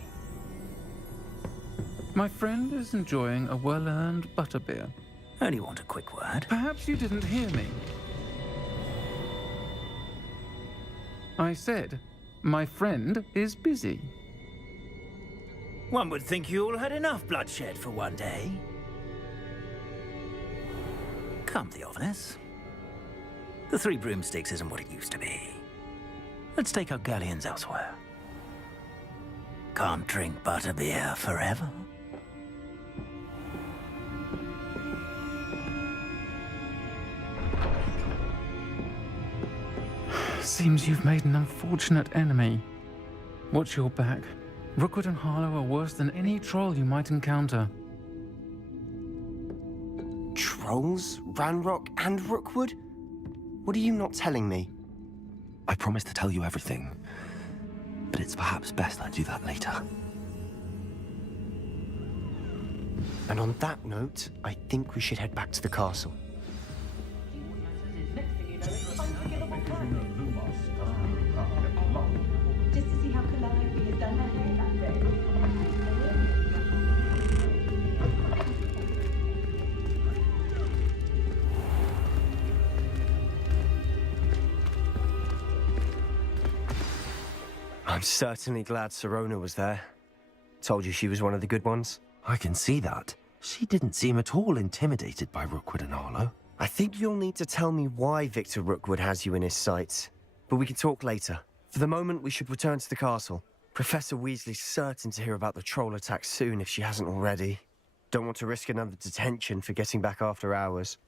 My friend is enjoying a well-earned butterbeer. Only want a quick word. Perhaps you didn't hear me. I said, my friend is busy. One would think you all had enough bloodshed for one day. Come, Theophilus. The 3 broomsticks isn't what it used to be. Let's take our galleons elsewhere. Can't drink butterbeer forever. Seems you've made an unfortunate enemy. Watch your back. Rookwood and Harlow are worse than any troll you might encounter. Trolls? Ranrock and Rookwood? What are you not telling me? I promised to tell you everything, but it's perhaps best I do that later. And on that note, I think we should head back to the castle. Just to see how Calliope has done her hair that day. I'm certainly glad Sirona was there. Told you she was one of the good ones. I can see that. She didn't seem at all intimidated by Rookwood and Harlow. I think you'll need to tell me why Victor Rookwood has you in his sights. But we can talk later. For the moment, we should return to the castle. Professor Weasley's certain to hear about the troll attack soon if she hasn't already. Don't want to risk another detention for getting back after hours.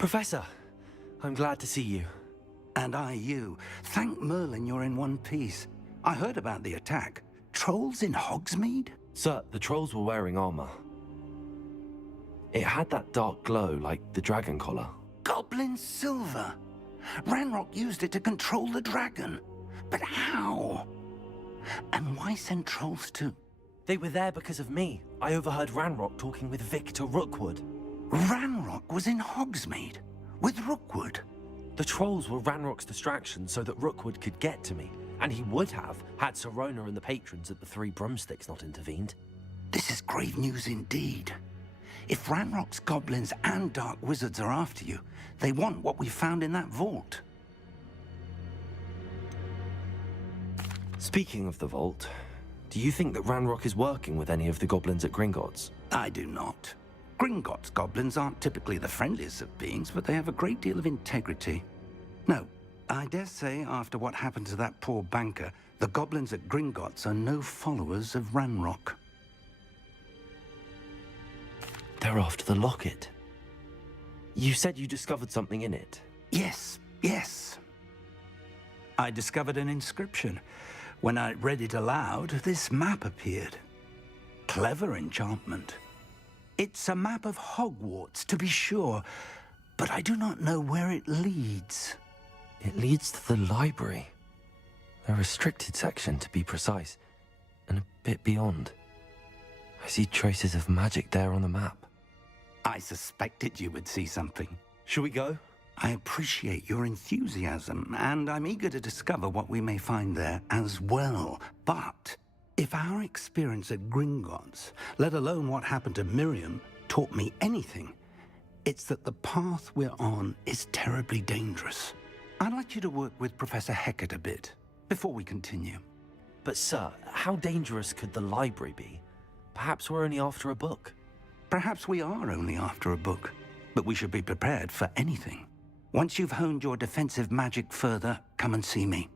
Professor, I'm glad to see you. And I you. Thank Merlin you're in one piece. I heard about the attack. Trolls in Hogsmeade? Sir, the trolls were wearing armor. It had that dark glow like the dragon collar. Goblin silver. Ranrock used it to control the dragon. But how? And why send trolls to... They were there because of me. I overheard Ranrock talking with Victor Rookwood. Ranrock was in Hogsmeade? With Rookwood? The trolls were Ranrock's distraction so that Rookwood could get to me. And he would have, had Sirona and the patrons at the Three Broomsticks not intervened. This is grave news indeed. If Ranrock's goblins and dark wizards are after you, they want what we found in that vault. Speaking of the vault, do you think that Ranrock is working with any of the goblins at Gringotts? I do not. Gringotts goblins aren't typically the friendliest of beings, but they have a great deal of integrity. No, I dare say after what happened to that poor banker, the goblins at Gringotts are no followers of Ranrock. They're after the locket. You said you discovered something in it. Yes. I discovered an inscription. When I read it aloud, this map appeared. Clever enchantment. It's a map of Hogwarts, to be sure, but I do not know where it leads. It leads to the library. The restricted section, to be precise, and a bit beyond. I see traces of magic there on the map. I suspected you would see something. Shall we go? I appreciate your enthusiasm, and I'm eager to discover what we may find there as well. But if our experience at Gringotts, let alone what happened to Miriam, taught me anything, it's that the path we're on is terribly dangerous. I'd like you to work with Professor Hecat a bit before we continue. But sir, how dangerous could the library be? Perhaps we're only after a book. Perhaps we are only after a book, but we should be prepared for anything. Once you've honed your defensive magic further, come and see me.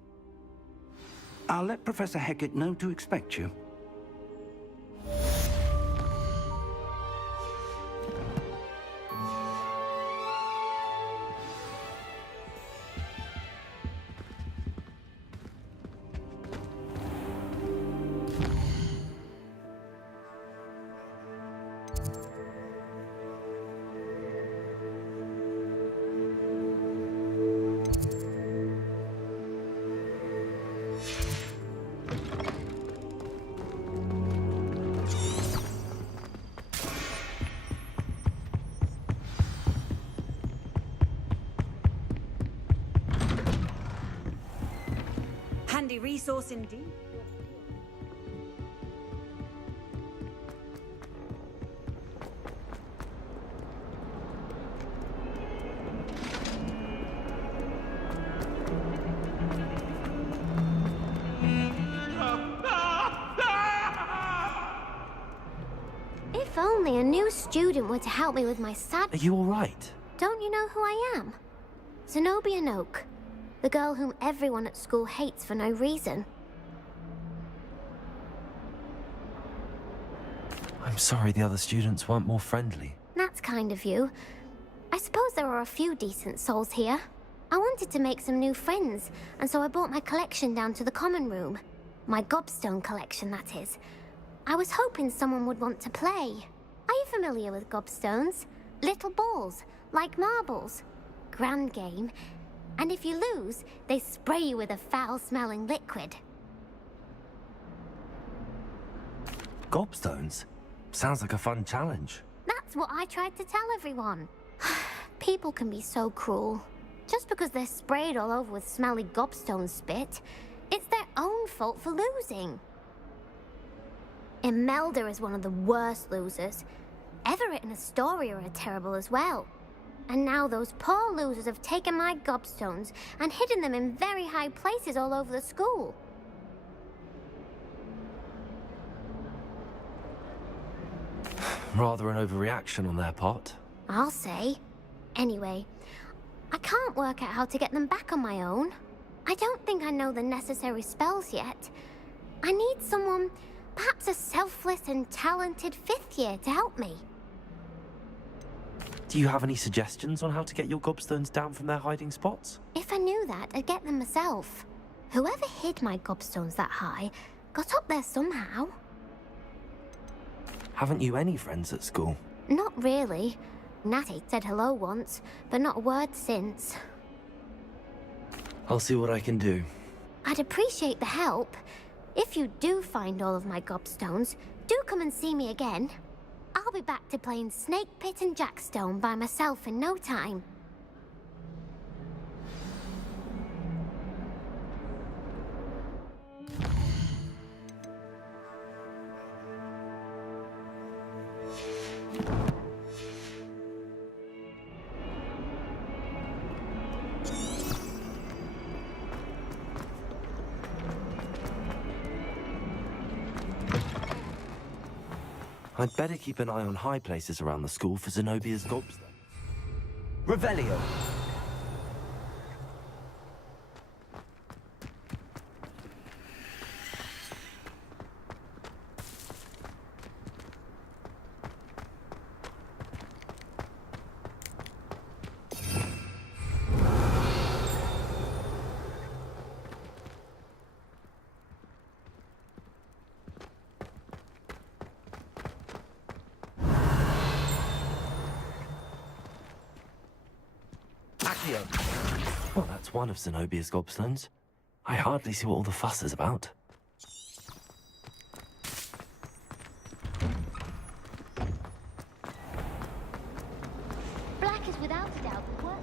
I'll let Professor Hecat know to expect you. Handy resource indeed. If only a new student were to help me with my sad... Are you all right? Don't you know who I am? Zenobia Noak. The girl whom everyone at school hates for no reason. I'm sorry the other students weren't more friendly. That's kind of you. I suppose there are a few decent souls here. I wanted to make some new friends, and so I brought my collection down to the common room. My gobstone collection, that is. I was hoping someone would want to play. Are you familiar with gobstones? Little balls, like marbles. Grand game. And if you lose, they spray you with a foul-smelling liquid. Gobstones? Sounds like a fun challenge. That's what I tried to tell everyone. People can be so cruel. Just because they're sprayed all over with smelly gobstone spit, it's their own fault for losing. Imelda is one of the worst losers. Everett and Astoria are terrible as well. And now those poor losers have taken my gobstones and hidden them in very high places all over the school. Rather an overreaction on their part. I'll say. Anyway, I can't work out how to get them back on my own. I don't think I know the necessary spells yet. I need someone, perhaps a selfless and talented 5th year to help me. Do you have any suggestions on how to get your gobstones down from their hiding spots? If I knew that, I'd get them myself. Whoever hid my gobstones that high got up there somehow. Haven't you any friends at school? Not really. Natty said hello once, but not a word since. I'll see what I can do. I'd appreciate the help. If you do find all of my gobstones, do come and see me again. I'll be back to playing Snake Pit and Jackstone by myself in no time. I'd better keep an eye on high places around the school for Zenobia's gobstone. Revelio. Well, that's one of Zenobia's gobstones. I hardly see what all the fuss is about. Black is without a doubt the worst.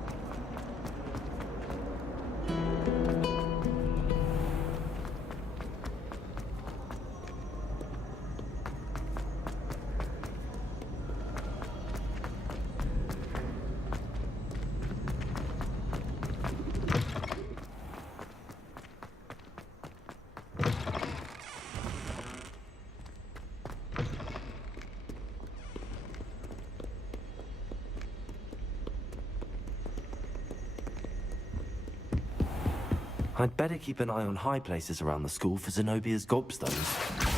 I'd better keep an eye on high places around the school for Zenobia's gobstones.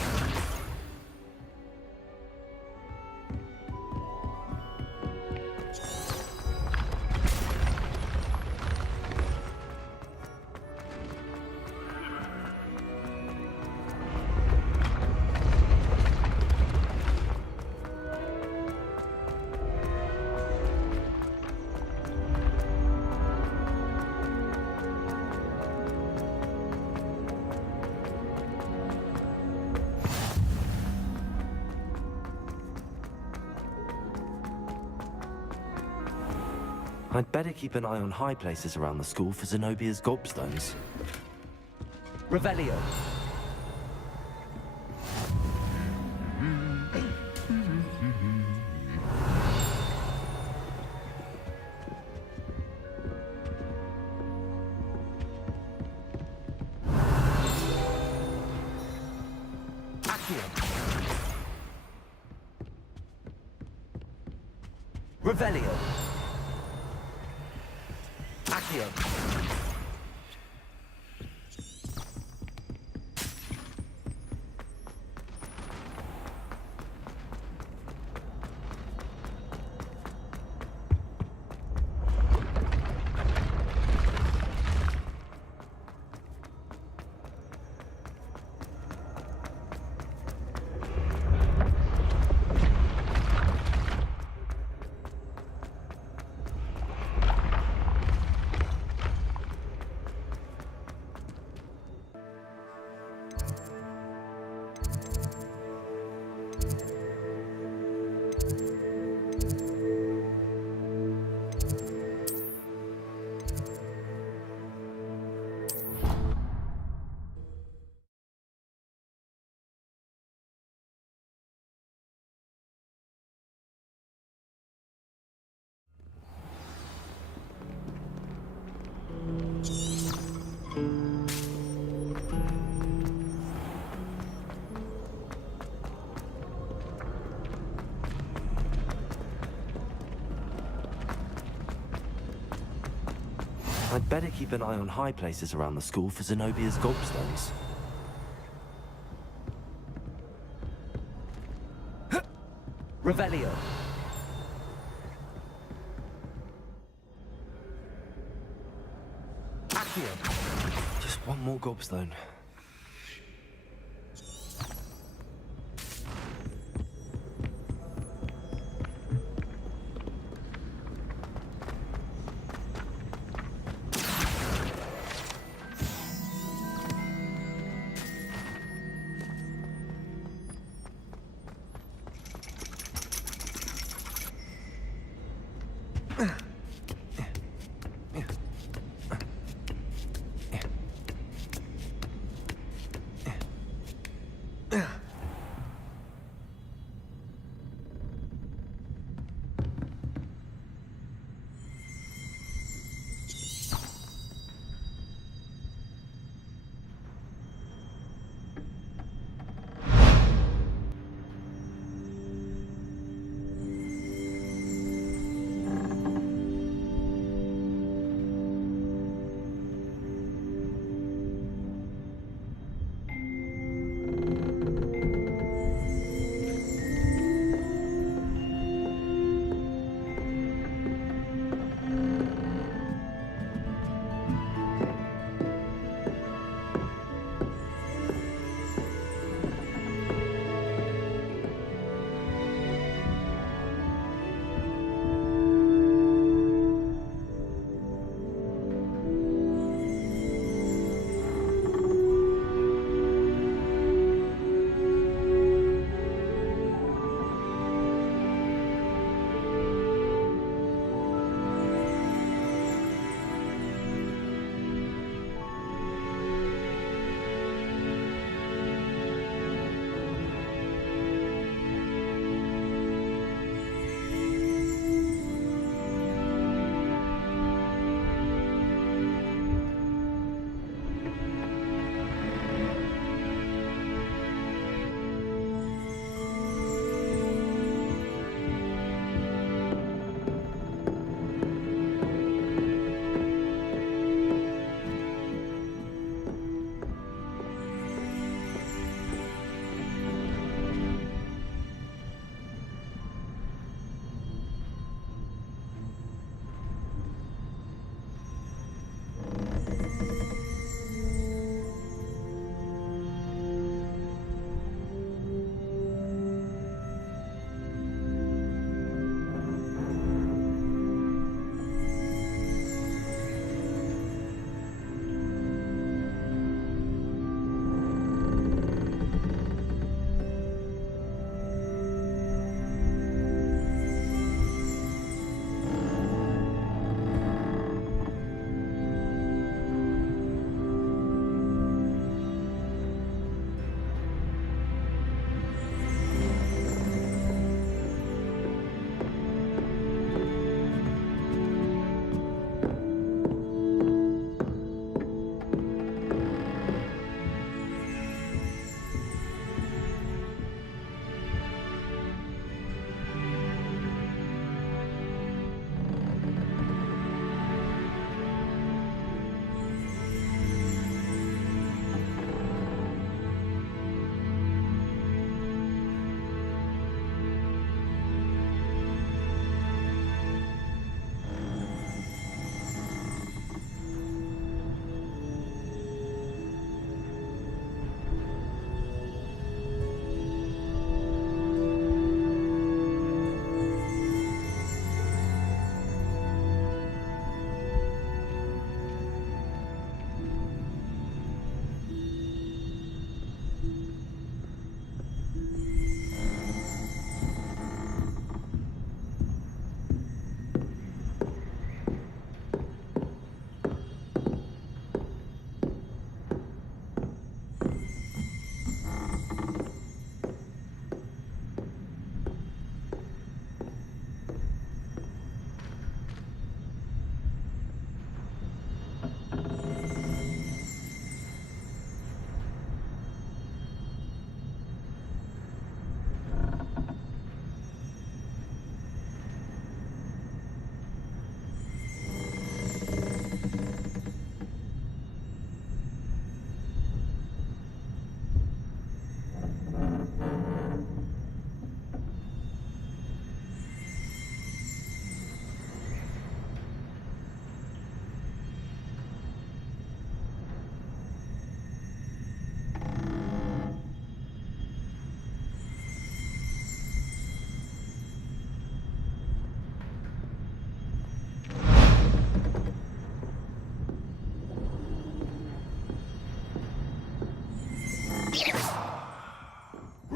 I'd better keep an eye on high places around the school for Zenobia's gobstones. Revelio. Revelio. Accio. I'd better keep an eye on high places around the school for Zenobia's gobstones. Revelio. Accio. Just one more gobstone.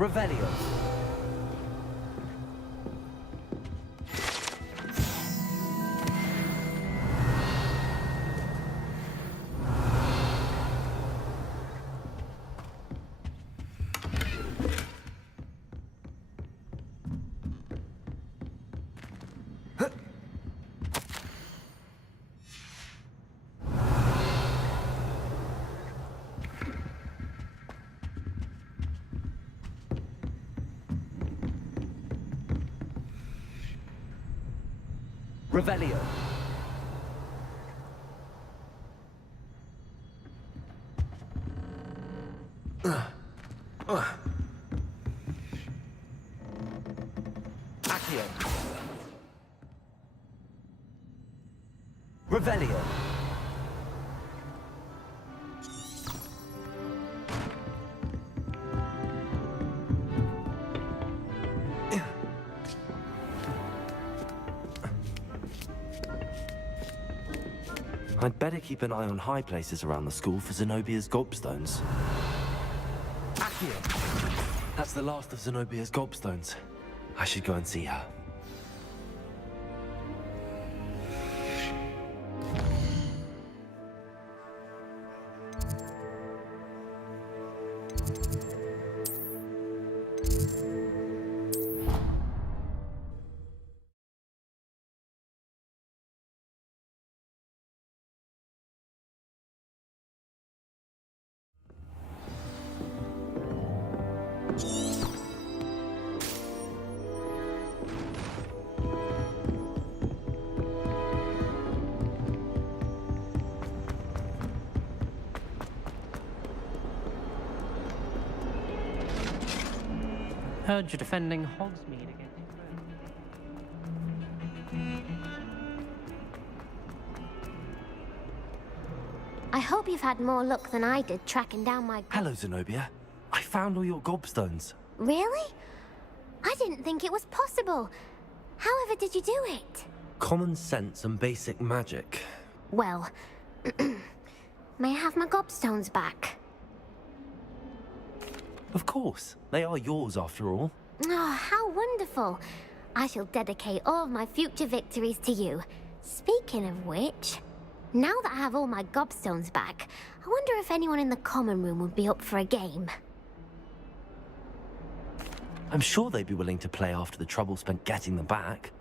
Revelio. Revelio. Accio. Revelio. I'd better keep an eye on high places around the school for Zenobia's gobstones. Accio. That's the last of Zenobia's gobstones. I should go and see her. Heard you're defending Hogsmeade again. I hope you've had more luck than I did tracking down my... Hello, Zenobia. I found all your gobstones. Really? I didn't think it was possible. However did you do it? Common sense and basic magic. Well, may I have my gobstones back? Of course. They are yours, after all. Oh, how wonderful. I shall dedicate all of my future victories to you. Speaking of which, now that I have all my gobstones back, I wonder if anyone in the common room would be up for a game. I'm sure they'd be willing to play after the trouble spent getting them back.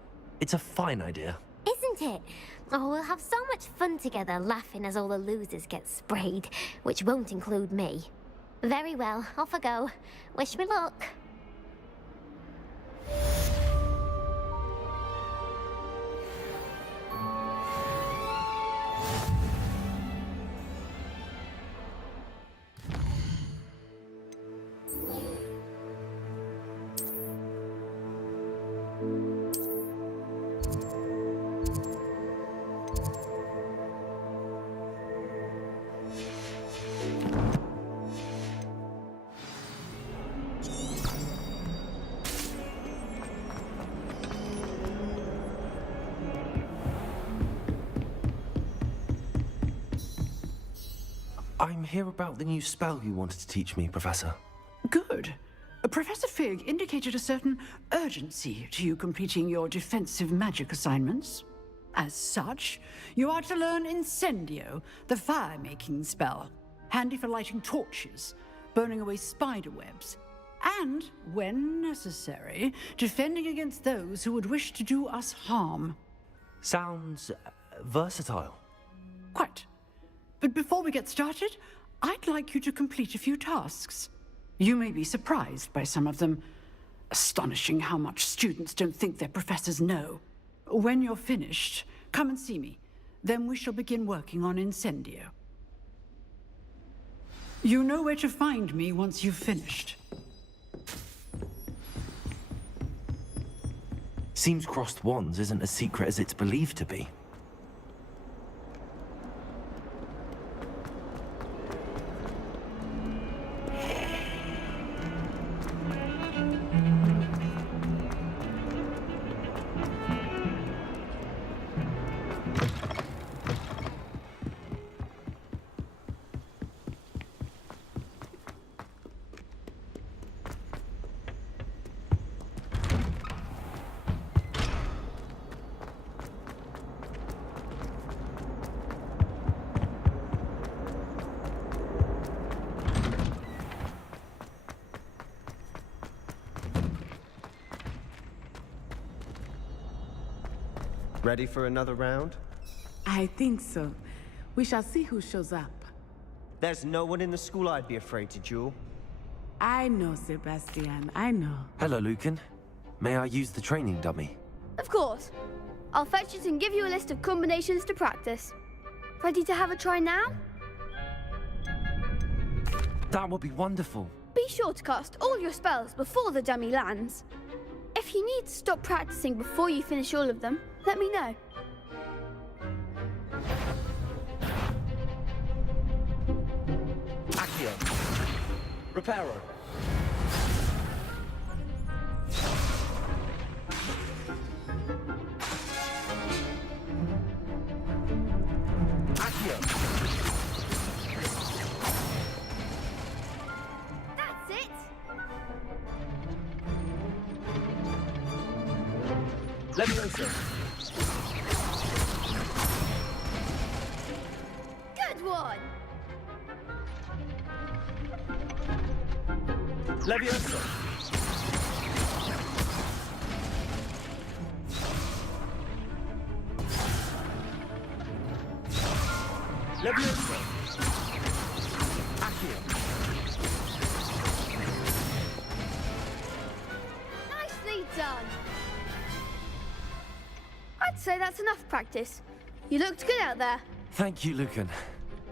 It's a fine idea. Isn't it? Oh, we'll have so much fun together laughing as all the losers get sprayed, which won't include me. Very well, off I go. Wish me luck. I'm here about the new spell you wanted to teach me, Professor. Good. Professor Fig indicated a certain urgency to you completing your defensive magic assignments. As such, you are to learn Incendio, the fire-making spell, handy for lighting torches, burning away spider webs, and, when necessary, defending against those who would wish to do us harm. Sounds versatile. Quite. But before we get started, I'd like you to complete a few tasks. You may be surprised by some of them. Astonishing how much students don't think their professors know. When you're finished, come and see me. Then we shall begin working on Incendio. You know where to find me once you've finished. Seems crossed wands isn't as secret as it's believed to be. Ready for another round? I think so. We shall see who shows up. There's no one in the school I'd be afraid to duel. I know, Sebastian. I know. Hello, Lucan. May I use the training dummy? Of course. I'll fetch it and give you a list of combinations to practice. Ready to have a try now? That would be wonderful. Be sure to cast all your spells before the dummy lands. If you need to stop practicing before you finish all of them, let me know. Accio. Reparo. Accio. That's it! Levioso. Good one! Levioso. Levioso. Accio. Nicely done! I'd say that's enough practice. You looked good out there. Thank you, Lucan.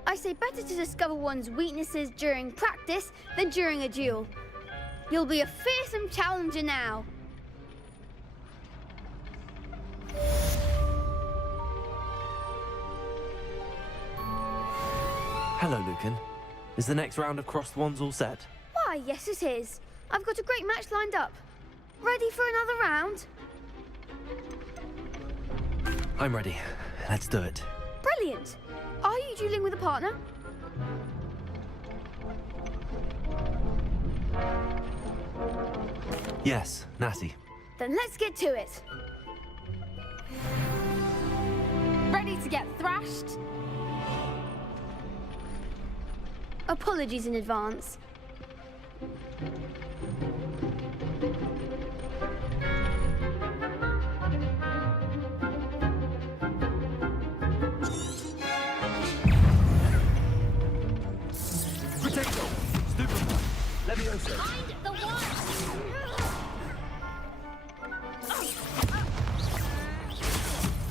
I say better to discover one's weaknesses during practice than during a duel. You'll be a fearsome challenger now. Hello, Lucan. Is the next round of Crossed Wands all set? Why, yes it is. I've got a great match lined up. Ready for another round? I'm ready. Let's do it. Brilliant. Are you dueling with a partner? Yes, Natty. Then let's get to it. Ready to get thrashed? Apologies in advance. Potato. Stupid. Levioso. Find the one!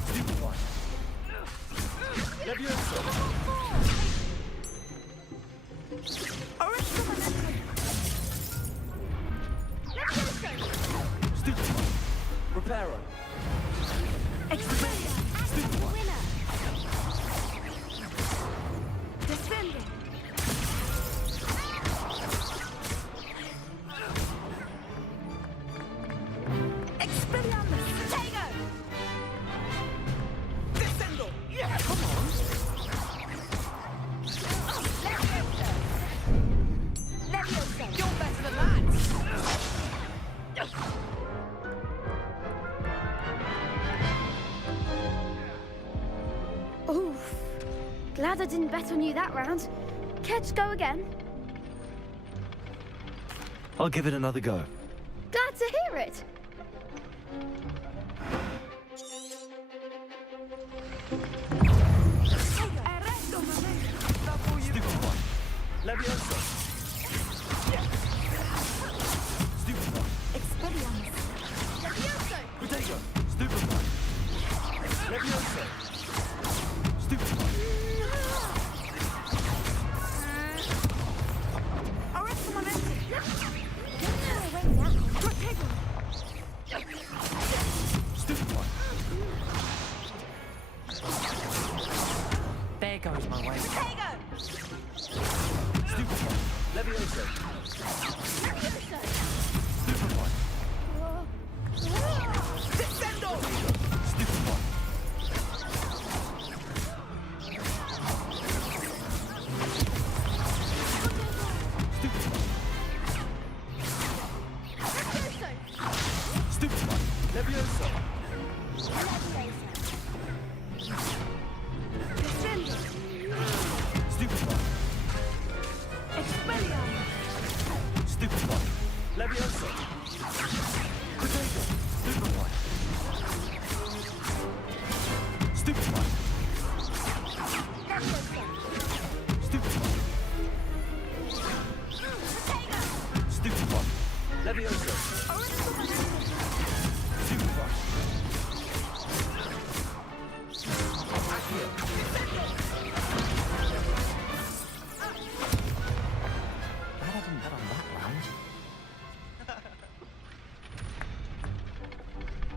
Stupid one. Levioso. Stupid one. Reparo. Stupid one. Defending. Expelliarmus. Potato. Descendo. Yeah, come on. Levioso. You're better than that. Oof. Glad I didn't bet on you that round. Care to go again? I'll give it another go. Glad to hear it. Stupid one. Levioso. Yeah. Stupid one. Expelliarmus. Levioso. Potato. Stupid one. Levioso. Stupid one. Stupid one. There goes my way. Stupid one. Levioso. Stupid one. Descendo. Stupid one. Stupid one. Stupid one. Levioso. Stupid one. Stupid one. Levioso. Potato. Stupid one.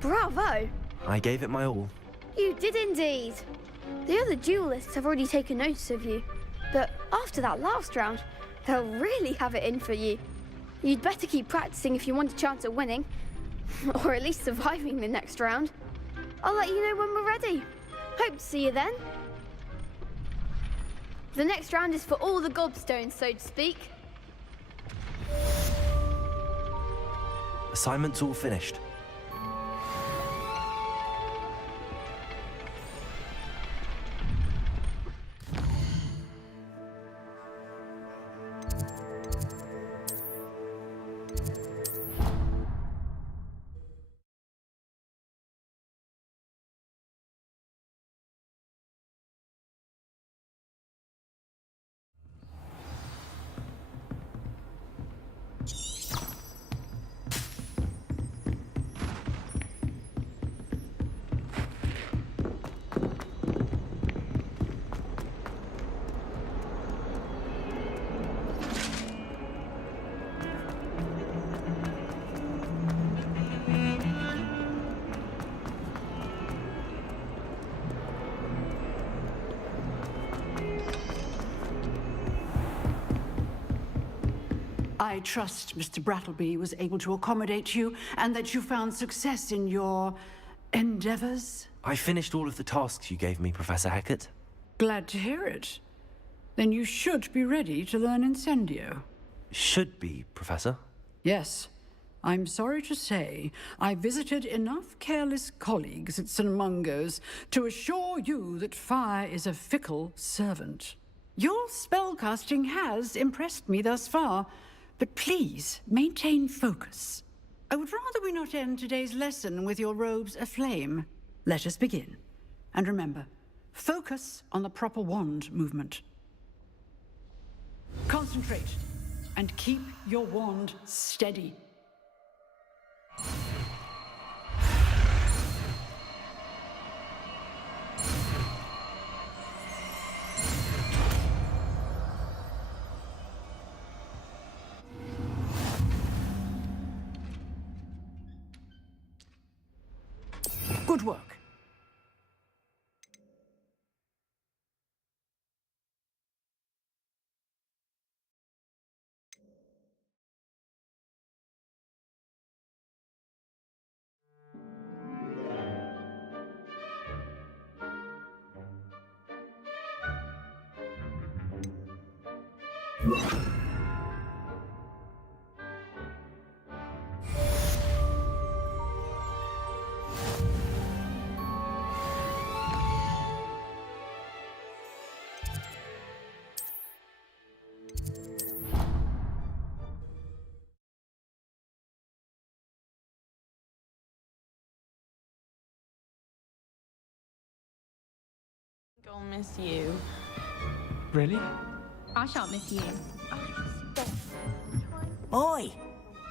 Bravo! I gave it my all. You did indeed. The other duelists have already taken notice of you, but after that last round, they'll really have it in for you. You'd better keep practicing if you want a chance at winning, or at least surviving the next round. I'll let you know when we're ready. Hope to see you then. The next round is for all the gobstones, so to speak. Assignment's all finished. I trust Mr. Brattleby was able to accommodate you and that you found success in your endeavors. I finished all of the tasks you gave me, Professor Hackett. Glad to hear it. Then you should be ready to learn Incendio. Should be, Professor. Yes. I'm sorry to say, I visited enough careless colleagues at St. Mungo's to assure you that fire is a fickle servant. Your spellcasting has impressed me thus far, but please maintain focus. I would rather we not end today's lesson with your robes aflame. Let us begin. And remember, focus on the proper wand movement. Concentrate and keep your wand steady. Good work. I'll miss you. Really? I shan't miss you. Boy,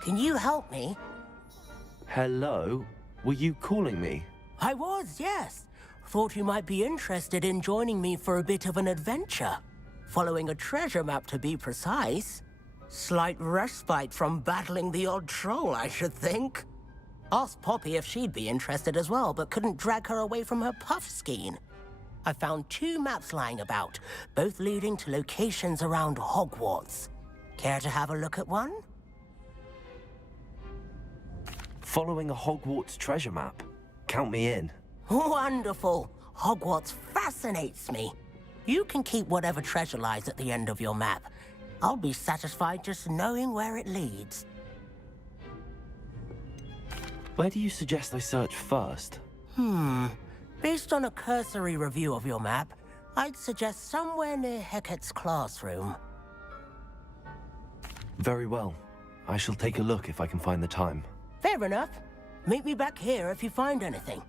can you help me? Hello? Were you calling me? I was, yes. Thought you might be interested in joining me for a bit of an adventure. Following a treasure map, to be precise. Slight respite from battling the odd troll, I should think. Asked Poppy if she'd be interested as well, but couldn't drag her away from her puff skein. I found 2 maps lying about, both leading to locations around Hogwarts. Care to have a look at one? Following a Hogwarts treasure map. Count me in. Wonderful. Hogwarts fascinates me. You can keep whatever treasure lies at the end of your map. I'll be satisfied just knowing where it leads. Where do you suggest I search first? Based on a cursory review of your map, I'd suggest somewhere near Hecat's classroom. Very well. I shall take a look if I can find the time. Fair enough. Meet me back here if you find anything.